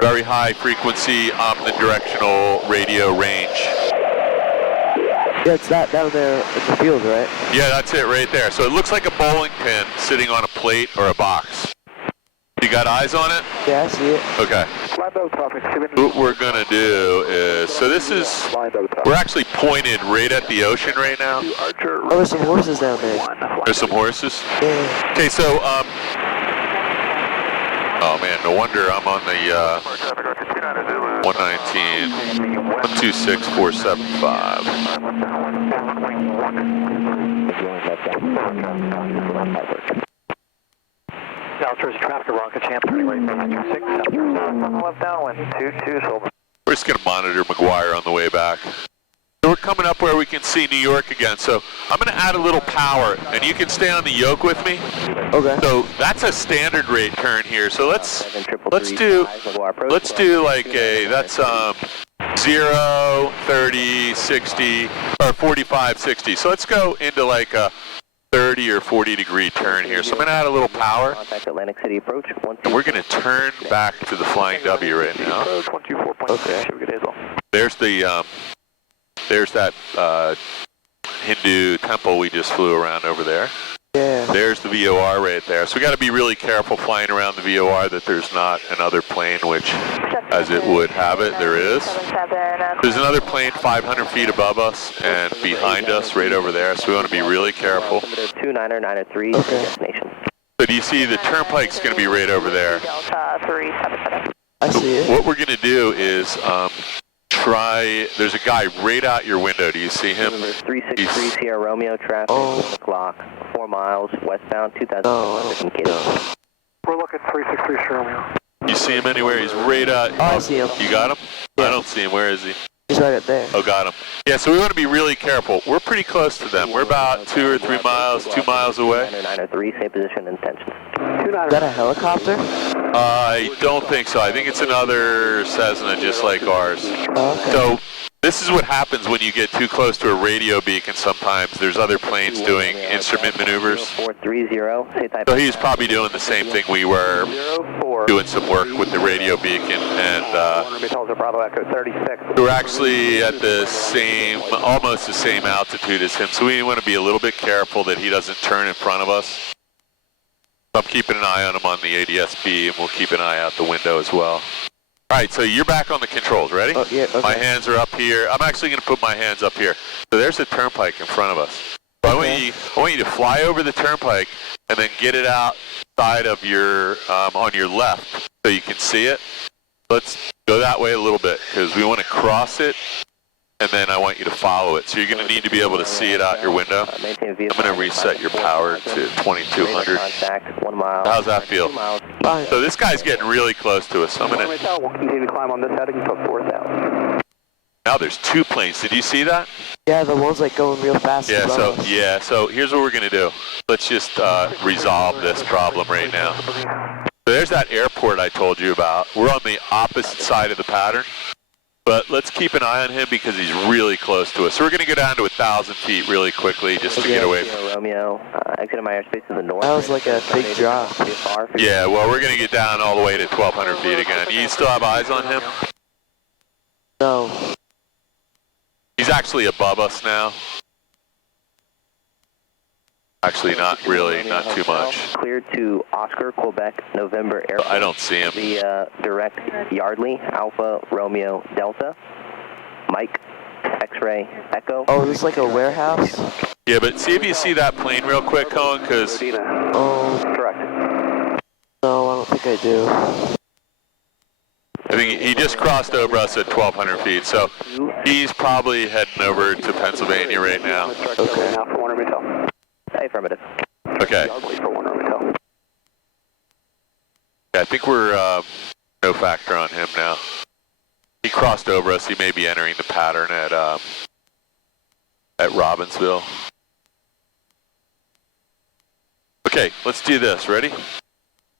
Very high frequency omnidirectional radio range. Yeah, it's that down there in the field, right? Yeah, that's it right there. So it looks like a bowling pin sitting on a plate or a box. You got eyes on it? Yeah, I see it. Okay. What we're going to do is, so this is, we're actually pointed right at the ocean right now. Oh, there's some horses down there. There's some horses? Yeah. Okay, so, oh man, no wonder I'm on the 119, 126475. South Jersey traffic, rocket champ, turning right 496, South Jersey. Left downwind, 22, so. We're just going to monitor McGuire on the way back. So we're coming up where we can see New York again. So I'm going to add a little power, and you can stay on the yoke with me. Okay. So that's a standard rate turn here. So let's do like a, that's 0, 30, 60, or 45, 60. So let's go into like a 30 or 40 degree turn here. So I'm going to add a little power. Atlantic City approach. And we're going to turn back to the Flying W right now. Okay. There's that Hindu temple we just flew around over there. Yeah. There's the VOR right there. So we got to be really careful flying around the VOR that there's not another plane, which, as it would have it, there is. There's another plane 500 feet above us and behind us right over there, so we want to be really careful. 29903 destination. So do you see the turnpike's going to be right over there? I see it. What we're going to do is there's a guy right out your window. Do you see him? 363 Sierra Romeo, traffic, clock, 4 miles, westbound, 2000. We're looking 363 Sierra Romeo. You see him anywhere? He's right out. Oh, I see him. You got him? Yeah. I don't see him. Where is he? He's right up there. Oh, got him. Yeah, so we want to be really careful. We're pretty close to them. We're about 2 or 3 miles, 2 miles away. 903, same position, intention. Is that a helicopter? I don't think so. I think it's another Cessna just like ours. Okay. So This is what happens when you get too close to a radio beacon sometimes. There's other planes doing instrument maneuvers. 430. So he's probably doing the same thing we were, doing some work with the radio beacon. And we're actually at the same, almost the same altitude as him. So we want to be a little bit careful that he doesn't turn in front of us. I'm keeping an eye on him on the ADS-B, and we'll keep an eye out the window as well. All right, so you're back on the controls, ready? Oh, yeah, okay. My hands are up here. I'm actually going to put my hands up here. So there's a turnpike in front of us. So Okay. I want you to fly over the turnpike and then get it outside of your, on your left so you can see it. Let's go that way a little bit because we want to cross it, and then I want you to follow it. So you're going to need to be able to see it out your window. I'm going to reset your power to 2200. How's that feel? Fine. So this guy's getting really close to us. So I'm going to... We'll continue to climb on this heading until 4,000. Now there's two planes. Did you see that? Yeah, the one's like going real fast. Yeah, above us. so here's what we're going to do. Let's just resolve this problem right now. So there's that airport I told you about. We're on the opposite side of the pattern. But let's keep an eye on him because he's really close to us. So we're going to go down to 1,000 feet really quickly just to get away from... Romeo, exit my airspace to the north. That was like a big drop. Yeah, well, we're going to get down all the way to 1,200 feet again. You still have eyes on him? No. He's actually above us now. Actually, not really, not too much. Cleared to Oscar, Quebec, November Airport. I don't see him. The direct Yardley, Alpha, Romeo, Delta, Mike, X-ray, Echo. Oh, is this like a warehouse? Yeah, but see if you see that plane real quick, Cohen, because... Oh. Correct. No, I don't think I do. I think he just crossed over us at 1,200 feet, so he's probably heading over to Pennsylvania right now. Okay. Now for Warner Hotel. Affirmative. Okay. Yardley for Warner Hotel. Yeah, I think we're no factor on him now. He crossed over us. He may be entering the pattern at Robbinsville. Okay, let's do this. Ready?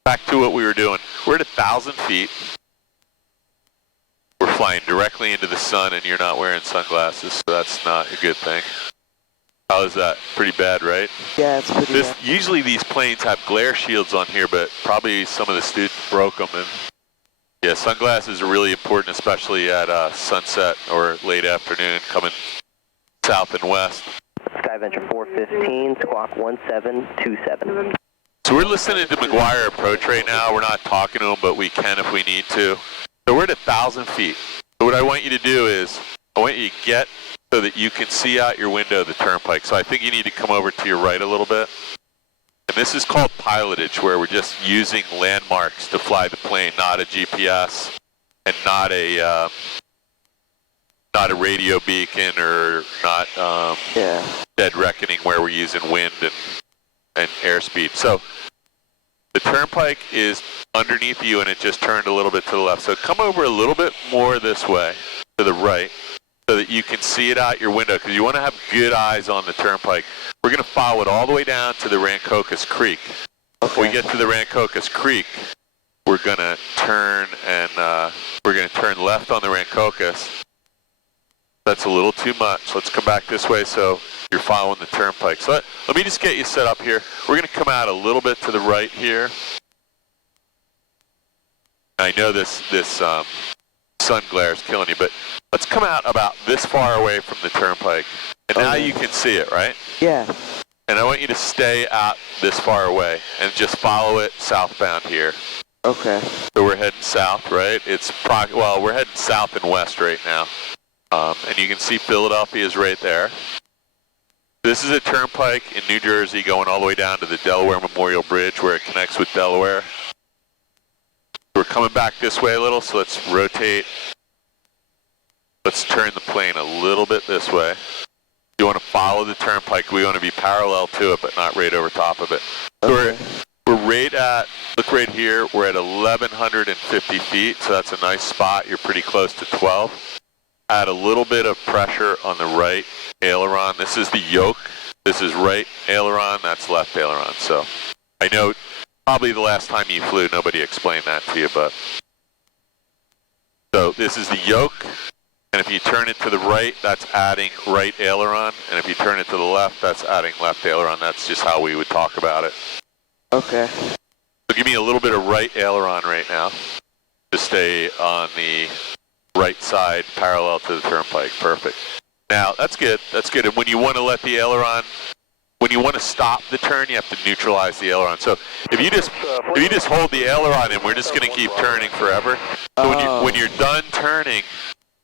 Back to what we were doing. We're at 1,000 feet. We're flying directly into the sun, and you're not wearing sunglasses, so that's not a good thing. How is that? Pretty bad, right? Yeah, it's pretty bad. Usually these planes have glare shields on here, but probably some of the students broke them. And yeah, sunglasses are really important, especially at sunset or late afternoon coming south and west. Skyventure 415, squawk 1727. So we're listening to McGuire approach right now. We're not talking to him, but we can if we need to. So we're at 1,000 feet. So what I want you to do is, I want you to get so that you can see out your window the turnpike. So I think you need to come over to your right a little bit. And this is called pilotage, where we're just using landmarks to fly the plane, not a GPS and not a radio beacon or not dead reckoning where we're using wind and airspeed. So the turnpike is underneath you and it just turned a little bit to the left. So come over a little bit more this way to the right, so that you can see it out your window, because you want to have good eyes on the turnpike. We're going to follow it all the way down to the Rancocas Creek. Okay. When we get to the Rancocas Creek, we're going to turn and we're going to turn left on the Rancocas. That's a little too much. Let's come back this way so you're following the turnpike. So let me just get you set up here. We're going to come out a little bit to the right here. I know this sun glare is killing you, but let's come out about this far away from the turnpike. And now you can see it, right? Yeah. And I want you to stay out this far away and just follow it southbound here. Okay. So we're heading south, right? Well, we're heading south and west right now. And you can see Philadelphia is right there. This is a turnpike in New Jersey going all the way down to the Delaware Memorial Bridge where it connects with Delaware. We're coming back this way a little, so let's rotate. Let's turn the plane a little bit this way. You want to follow the turnpike. We want to be parallel to it, but not right over top of it. So we're right at, look right here, we're at 1,150 feet, so that's a nice spot. You're pretty close to 12. Add a little bit of pressure on the right aileron. This is the yoke. This is right aileron, that's left aileron. So I know probably the last time you flew, nobody explained that to you, but. So this is the yoke. And if you turn it to the right, that's adding right aileron. And if you turn it to the left, that's adding left aileron. That's just how we would talk about it. Okay. So give me a little bit of right aileron right now to stay on the right side parallel to the turnpike. Perfect. Now, that's good. That's good. And when you want to let the aileron, when you want to stop the turn, you have to neutralize the aileron. So if you just hold the aileron in, we're just going to keep turning forever. So when you're done turning,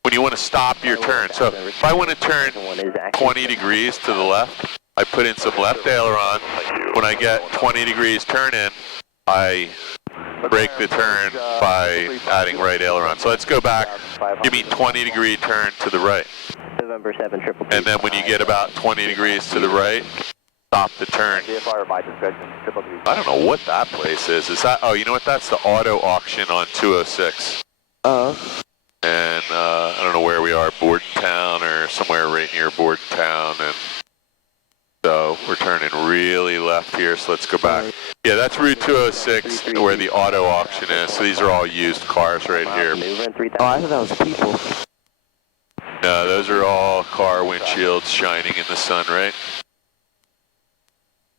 when you want to stop your turn, so if I want to turn 20 degrees to the left, I put in some left aileron. When I get 20 degrees turn in, I break the turn by adding right aileron. So let's go back. Give me 20 degree turn to the right. November 7 triple. And then when you get about 20 degrees to the right, stop the turn. I don't know what that place is. Is that, oh, you know what? That's the auto auction on 206. And I don't know where we are, Bordentown or somewhere right near Bordentown. And so we're turning really left here, so let's go back. Yeah, that's Route 206 where the auto auction is. So these are all used cars right here. Oh, I thought that was people. No, those are all car windshields shining in the sun, right?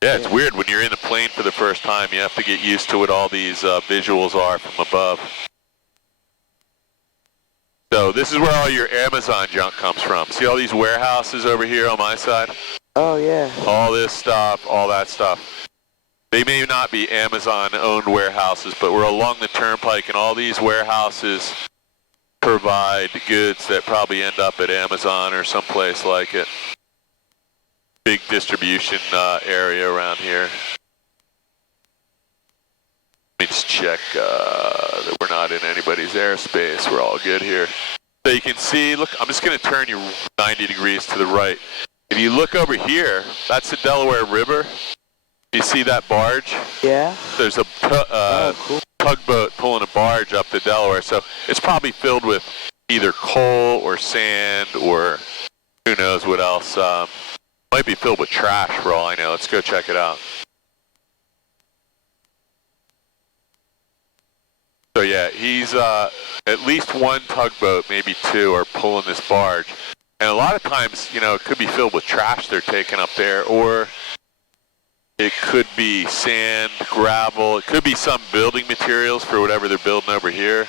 Yeah, it's weird when you're in a plane for the first time. You have to get used to what all these visuals are from above. So this is where all your Amazon junk comes from. See all these warehouses over here on my side? Oh, yeah. All this stuff, all that stuff. They may not be Amazon-owned warehouses, but we're along the turnpike, and all these warehouses provide goods that probably end up at Amazon or someplace like it. Big distribution area around here. Let me just check that we're not in anybody's airspace. We're all good here. So you can see, look, I'm just going to turn you 90 degrees to the right. If you look over here, that's the Delaware River. You see that barge? Yeah. There's a cool. tugboat pulling a barge up the Delaware. So it's probably filled with either coal or sand or who knows what else. Might be filled with trash for all I know. Let's go check it out. So yeah, he's at least one tugboat, maybe two, are pulling this barge. And a lot of times, you know, it could be filled with trash they're taking up there, or it could be sand, gravel. It could be some building materials for whatever they're building over here.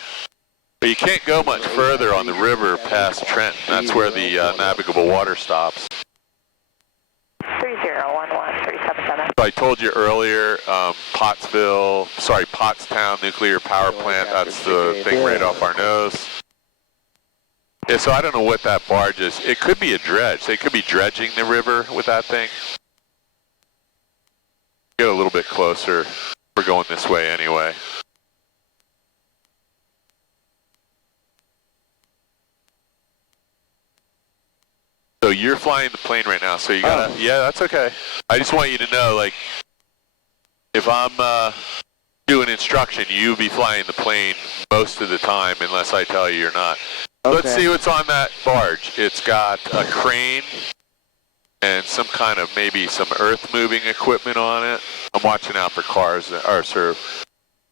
But you can't go much further on the river past Trenton. That's where the navigable water stops. 3011377. So I told you earlier, Pottstown Nuclear Power Plant, that's the thing right off our nose. Yeah, so I don't know what that barge is. It could be a dredge. They could be dredging the river with that thing. Get a little bit closer. We're going this way anyway. So you're flying the plane right now, so you gotta, yeah, that's okay. I just want you to know, like, if I'm doing instruction, you be flying the plane most of the time unless I tell you you're not. Okay. Let's see what's on that barge. It's got a crane and some kind of maybe some earth moving equipment on it. I'm watching out for cars, so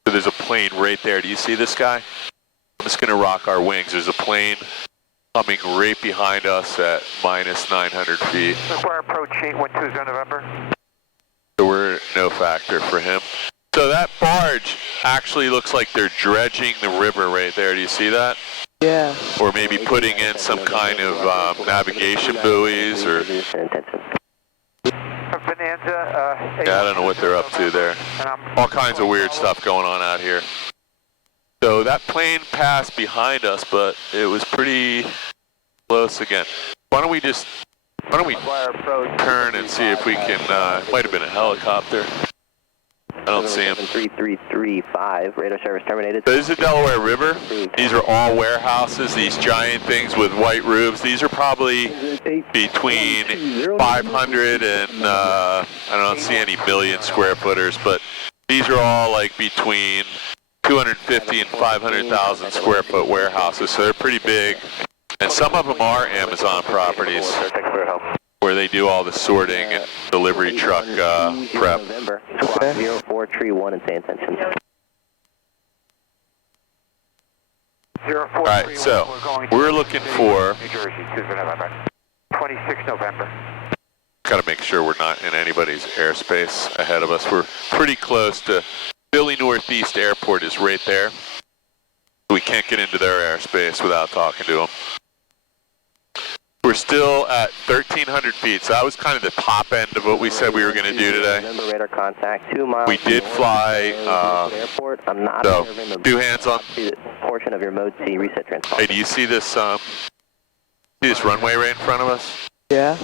there's a plane right there. Do you see this guy? I'm just gonna rock our wings. There's a plane coming right behind us at minus 900 feet. Square approach 812 November. So we're no factor for him. So that barge actually looks like they're dredging the river right there. Do you see that? Yeah. Or maybe putting in some kind of navigation buoys or... Bonanza, yeah, I don't know what they're up to there. All kinds of weird stuff going on out here. So that plane passed behind us, but it was pretty close again. Why don't we turn and see if we can, it might have been a helicopter. I don't see him. 3335, radar service terminated. So this is the Delaware River. These are all warehouses, these giant things with white roofs. These are probably between 500 and, I don't see any million square footers, but these are all like between 250 and 500,000 square foot warehouses, so they're pretty big. And some of them are Amazon properties where they do all the sorting and delivery truck prep. Okay. 0431 and say attention. 0431. All right, so we're looking for. New Jersey, 26 November. Got to make sure we're not in anybody's airspace ahead of us. We're pretty close to Philly Northeast Airport is right there. We can't get into their airspace without talking to them. We're still at 1,300 feet, so that was kind of the top end of what we said we were going to do today. Radar contact 2 miles. We did fly, airport. I'm not so 2 hands on. Portion of your mode C reset transponder. Hey, do you see this runway right in front of us? Yeah.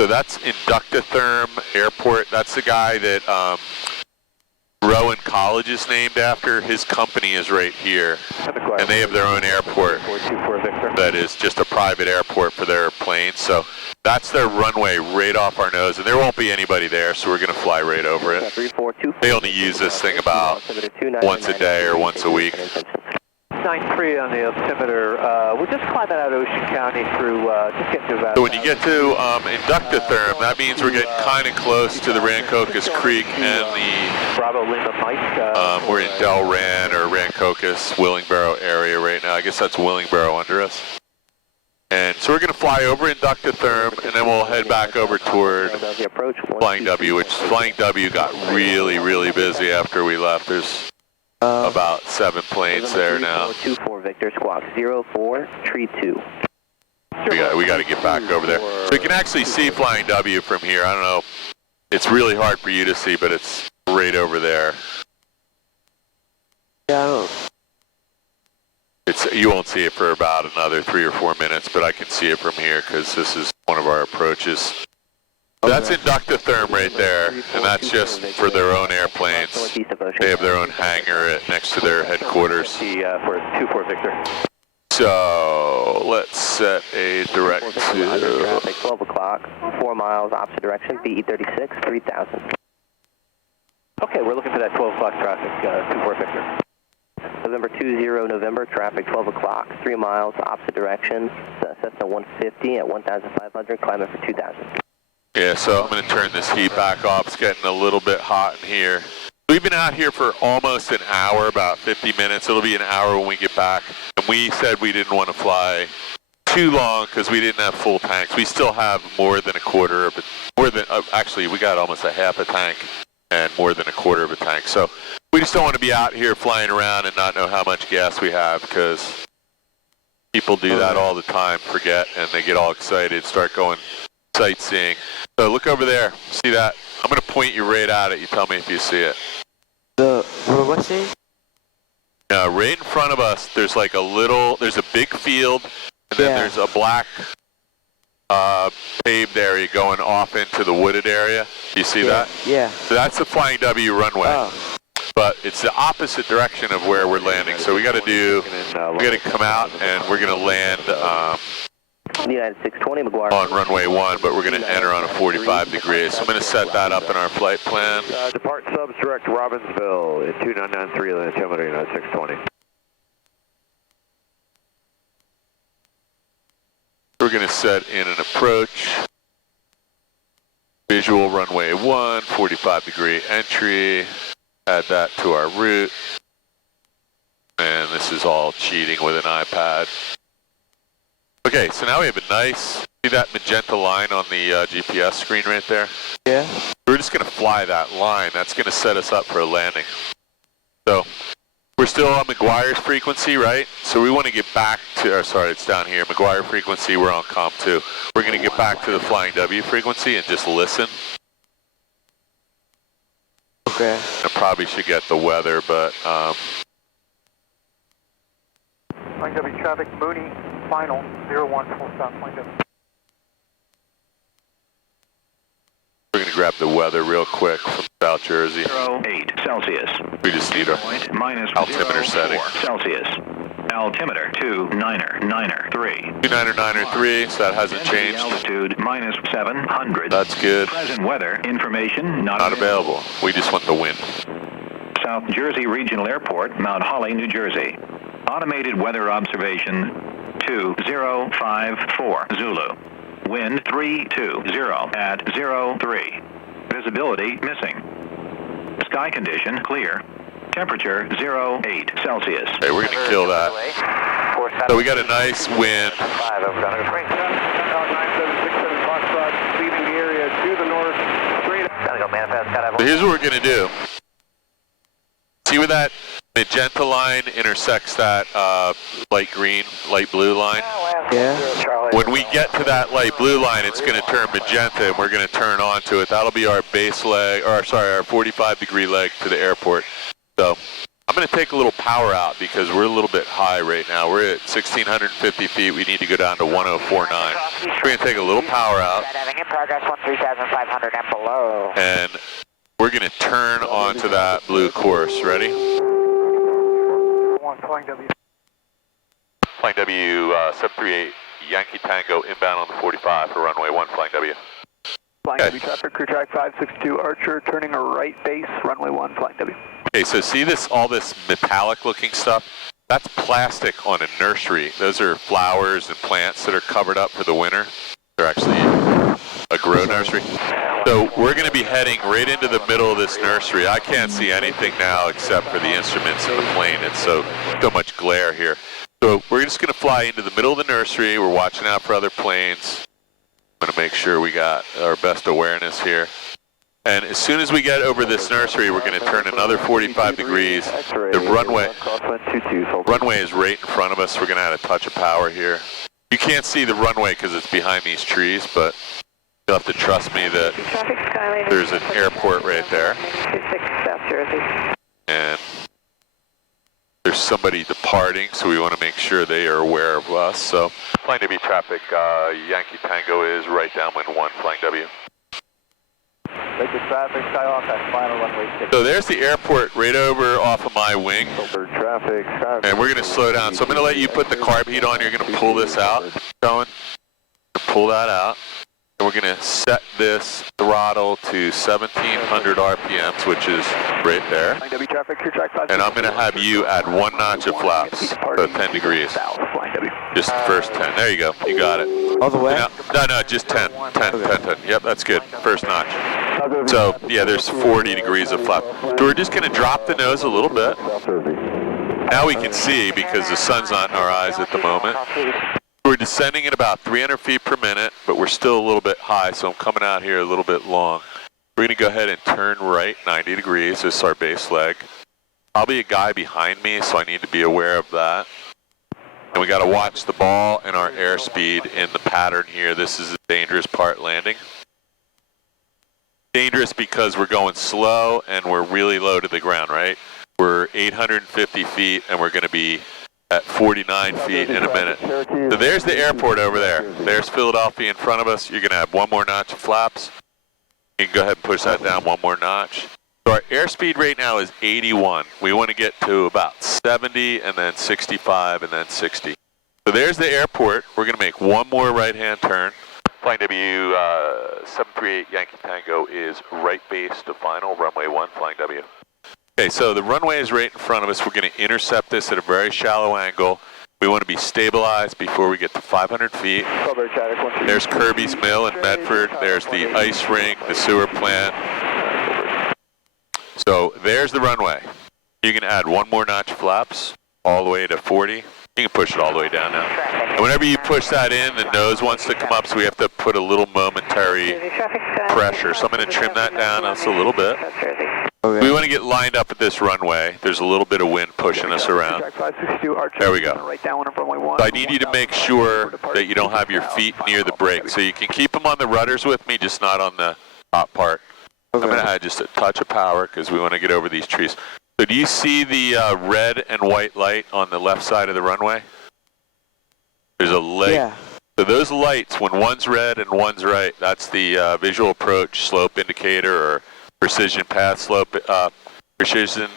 So that's Inductotherm Airport. That's the guy that Rowan College is named after. His company is right here, and they have their own airport that is just a private airport for their planes. So that's their runway right off our nose, and there won't be anybody there, so we're going to fly right over it. They only use this thing about once a day or once a week. 93 on the altimeter. We're just climbing out of Ocean County through, just getting to about... So when you get to Inductotherm, that means we're getting kind of close to the Rancocas Creek and the... Bravo Lima Mike. we're in Delran or Rancocas, Willingboro area right now. I guess that's Willingboro under us. And so we're going to fly over Inductotherm, and then we'll head back over toward Flying W, which Flying W got really, really busy after we left. There's about 7 planes there now. 24 Victor, squawk 0432. We got to get back over there. So you can actually see Flying W from here. I don't know. It's really hard for you to see, but it's right over there. Yeah. You won't see it for about another 3 or 4 minutes, but I can see it from here because this is one of our approaches. That's Inductotherm right there, and that's just for their own airplanes. They have their own hangar next to their headquarters. For 24 Victor. So let's set a direct to... Traffic 12 o'clock, 4 miles opposite direction, BE 36, 3000. Okay, we're looking for that 12 o'clock traffic, 24 Victor. November 20 November, traffic 12 o'clock, 3 miles opposite direction, Cessna 150 at 1,500, climbing for 2,000. Yeah, so I'm going to turn this heat back off. It's getting a little bit hot in here. We've been out here for almost an hour, about 50 minutes. It'll be an hour when we get back. And we said we didn't want to fly too long because we didn't have full tanks. We still have more than a quarter of actually, we got almost a half a tank and more than a quarter of a tank. So we just don't want to be out here flying around and not know how much gas we have because people do that all the time, forget, and they get all excited, start going sightseeing. So look over there. See that? I'm going to point you right at it. You tell me if you see it. What's it? Right in front of us, there's like there's a big field, and then there's a black paved area going off into the wooded area. Do you see that? Yeah. So that's the Flying W runway. Oh. But it's the opposite direction of where we're landing. So we got to come out and we're going to land United 620 McGuire on runway 1, but we're going to enter on a 45 degrees. So I'm going to set that up in our flight plan. Depart subs direct Robbinsville at 2993 on altimeter United 620. We're going to set in an approach. Visual runway 1, 45 degree entry. Add that to our route. And this is all cheating with an iPad. Okay, so now we have a nice, see that magenta line on the GPS screen right there? Yeah. We're just going to fly that line. That's going to set us up for a landing. So we're still on McGuire's frequency, right? So we want to get back to, it's down here, McGuire frequency, we're on comp 2. We're going to get back to the Flying W frequency and just listen. Okay. I probably should get the weather, but... Flying W traffic, Mooney, final, 01, full stop, Flying W. We're going to grab the weather real quick from South Jersey. 08 Celsius. We just need a altimeter setting. Celsius. Altimeter 2993. 2993, so that hasn't changed. Altitude minus 700. That's good. Present weather information Not available. We just want the wind. South Jersey Regional Airport, Mount Holly, New Jersey. Automated weather observation 2054 Zulu. Wind 320 at 03. Visibility missing. Sky condition clear. Temperature 08 Celsius. Hey, we're going to kill that. So we got a nice wind. 5 over down to Spring. 9767 Foxtrot, leaving the area to the north, straight. Gotta go manifest, gotta So here's what we're going to do. See where that magenta line intersects that light green, light blue line? Yeah. When we get to that light blue line, it's going to turn magenta, and we're going to turn onto it. That'll be our base leg, or sorry, our 45-degree leg to the airport. So I'm going to take a little power out because we're a little bit high right now. We're at 1,650 feet. We need to go down to 1049. We're going to take a little power out. In progress, 13,500 and below. And we're going to turn onto that blue course. Ready? Flying W. Flying W 738 Yankee Tango inbound on the 45 for runway 1, Flying W. Flying Okay. W traffic, crew track 562 Archer, turning a right base, runway 1, Flying W. Okay, so see this, all this metallic looking stuff? That's plastic on a nursery. Those are flowers and plants that are covered up for the winter. They're actually a grow nursery. So we're going to be heading right into the middle of this nursery. I can't see anything now except for the instruments in the plane. It's so much glare here. So we're just going to fly into the middle of the nursery. We're watching out for other planes. I'm going to make sure we got our best awareness here. And as soon as we get over this nursery, we're going to turn another 45 degrees. The runway is right in front of us. We're going to add a touch of power here. You can't see the runway because it's behind these trees, but you'll have to trust me that there's an airport right there. And there's somebody departing, so we want to make sure they are aware of us. So, Flying W traffic, Yankee Tango is right downwind 1, Flying W. Traffic, Skyhawk, final runway 6. So there's the airport right over off of my wing. Traffic, And we're going to slow down. So I'm going to let you put the carb heat on. You're going to pull this out. Cohen, pull that out. And we're going to set this throttle to 1,700 RPMs, which is right there. Flying W traffic, crew track 562. And I'm going to have you add 1 notch of flaps, so 10 degrees. South, Flying W. Just the first 10. There you go. You got it. All the way? No, just 10. 10. Yep, that's good. First notch. So, yeah, there's 40 degrees of flap. So we're just going to drop the nose a little bit. Now we can see because the sun's not in our eyes at the moment. We're descending at about 300 feet per minute, but we're still a little bit high, so I'm coming out here a little bit long. We're going to go ahead and turn right 90 degrees. This is our base leg. Probably a guy behind me, so I need to be aware of that. And we got to watch the ball and our airspeed in the pattern here. This is the dangerous part, landing. Dangerous because we're going slow and we're really low to the ground, right? We're 850 feet and we're going to be at 49 feet in a minute. So there's the airport over there. There's Philadelphia in front of us. You're going to have 1 more notch of flaps. You can go ahead and push that down 1 more notch. So our airspeed right now is 81. We want to get to about 70 and then 65 and then 60. So there's the airport. We're going to make 1 more right-hand turn. Flying W 738 Yankee Tango is right base to final, runway 1, Flying W. Okay, so the runway is right in front of us. We're going to intercept this at a very shallow angle. We want to be stabilized before we get to 500 feet. There's Kirby's Mill in Medford. There's the ice rink, the sewer plant. So there's the runway. You can add 1 more notch flaps all the way to 40. You can push it all the way down now. And whenever you push that in, the nose wants to come up, so we have to put a little momentary pressure. So I'm going to trim that down just a little bit. Okay. We want to get lined up at this runway. There's a little bit of wind pushing us around. There we go. So I need you to make sure that you don't have your feet near the brake. So you can keep them on the rudders with me, just not on the top part. Okay. I'm going to add just a touch of power because we want to get over these trees. So do you see the red and white light on the left side of the runway? There's a light. Yeah. So those lights, when one's red and one's right, that's the visual approach slope indicator or precision path slope, precision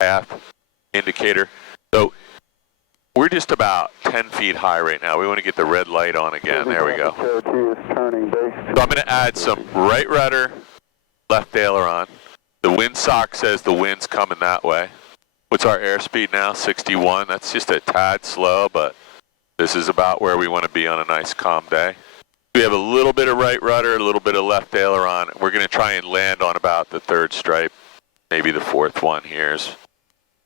path indicator. So we're just about 10 feet high right now. We want to get the red light on again. There we go. So I'm going to add some right rudder, left aileron. The windsock says the wind's coming that way. What's our airspeed now? 61. That's just a tad slow, but this is about where we want to be on a nice calm day. We have a little bit of right rudder, a little bit of left aileron. We're going to try and land on about the 3rd stripe, maybe the 4th one here.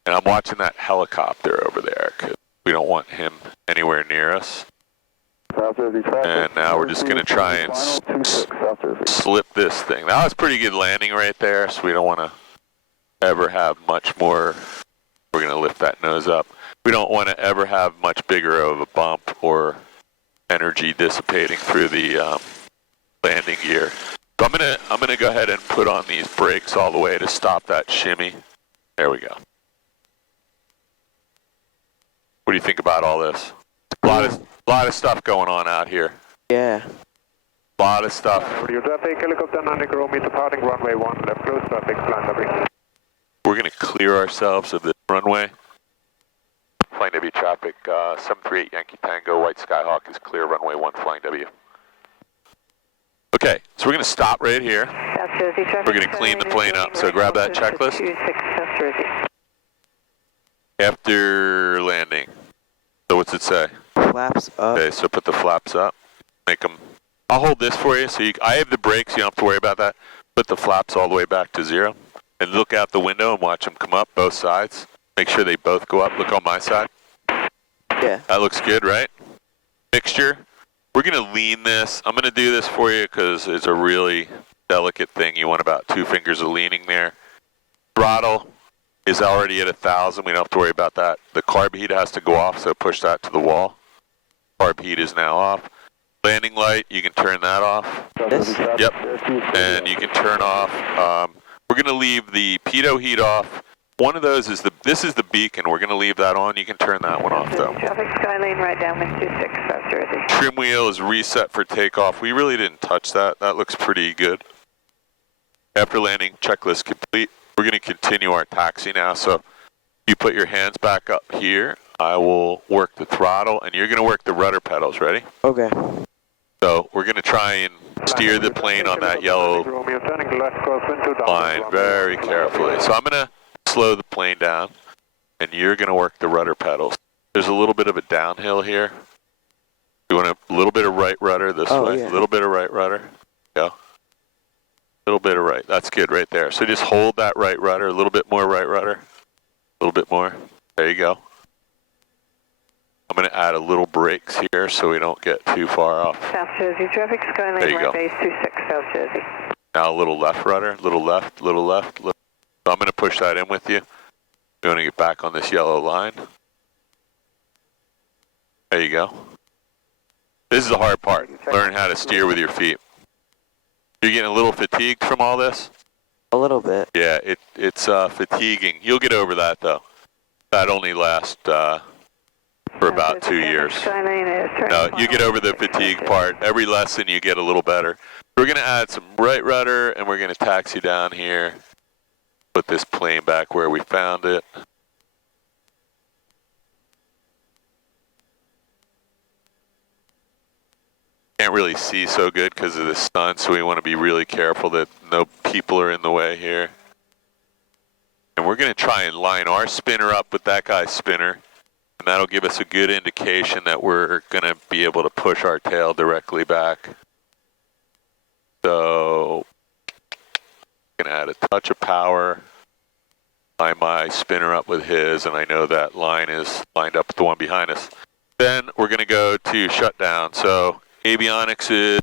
And I'm watching that helicopter over there. We don't want him anywhere near us. South Jersey traffic. And now we're just going to try and slip this thing. That was pretty good landing right there, so we don't want to ever have much more. We're going to lift that nose up. We don't want to ever have much bigger of a bump or energy dissipating through the landing gear. So I'm gonna go ahead and put on these brakes all the way to stop that shimmy. There we go. What do you think about all this? A lot of stuff going on out here. Yeah. A lot of stuff. Radio traffic, helicopter 90 meter departing runway 1, left close traffic, flying W. We're gonna clear ourselves of this runway. Flying W traffic, 738 Yankee Tango, White Skyhawk is clear, runway 1, flying W. Okay, so we're going to stop right here. South Jersey traffic. We're going to clean the plane up, so grab that checklist. 26 South Jersey. After landing. So what's it say? Flaps up. Okay, so put the flaps up. Make them. I'll hold this for you. So I have the brakes, you don't have to worry about that. Put the flaps all the way back to 0. And look out the window and watch them come up, both sides. Make sure they both go up. Look on my side. Yeah. That looks good, right? Mixture. We're going to lean this. I'm going to do this for you because it's a really delicate thing. You want about 2 fingers of leaning there. Throttle is already at 1,000. We don't have to worry about that. The carb heat has to go off, so push that to the wall. Carb heat is now off. Landing light, you can turn that off. This? Yep. And you can turn off. We're going to leave the pitot heat off. One of those is this is the beacon. We're going to leave that on. You can turn that one off, though. Traffic Skylane right down with 26 South Jersey. Trim wheel is reset for takeoff. We really didn't touch that. That looks pretty good. After landing, checklist complete. We're going to continue our taxi now. So you put your hands back up here. I will work the throttle, and you're going to work the rudder pedals. Ready? Okay. So we're going to try and steer the plane on that yellow line very carefully. So I'm going to slow the plane down, and you're going to work the rudder pedals. There's a little bit of a downhill here. You want a little bit of right rudder this way, a little bit of right rudder. Go. A little bit of right. That's good right there. So just hold that right rudder, a little bit more right rudder, a little bit more. There you go. I'm going to add a little brakes here so we don't get too far off. South Jersey traffic Skylane right base 26 South Jersey. Now a little left rudder, little left, little left. So I'm going to push that in with you. You want to get back on this yellow line. There you go. This is the hard part. Learn how to steer with your feet. You're getting a little fatigued from all this? A little bit. Yeah, it's fatiguing. You'll get over that, though. That only lasts for about 2 years. No, you get over the fatigue part. Every lesson you get a little better. We're going to add some right rudder, and we're going to taxi down here. Put this plane back where we found it. Can't really see so good because of the sun, so we want to be really careful that no people are in the way here. And we're going to try and line our spinner up with that guy's spinner, and that'll give us a good indication that we're going to be able to push our tail directly back. So I'm going to add a touch of power, line my spinner up with his, and I know that line is lined up with the one behind us. Then we're going to go to shutdown. So avionics is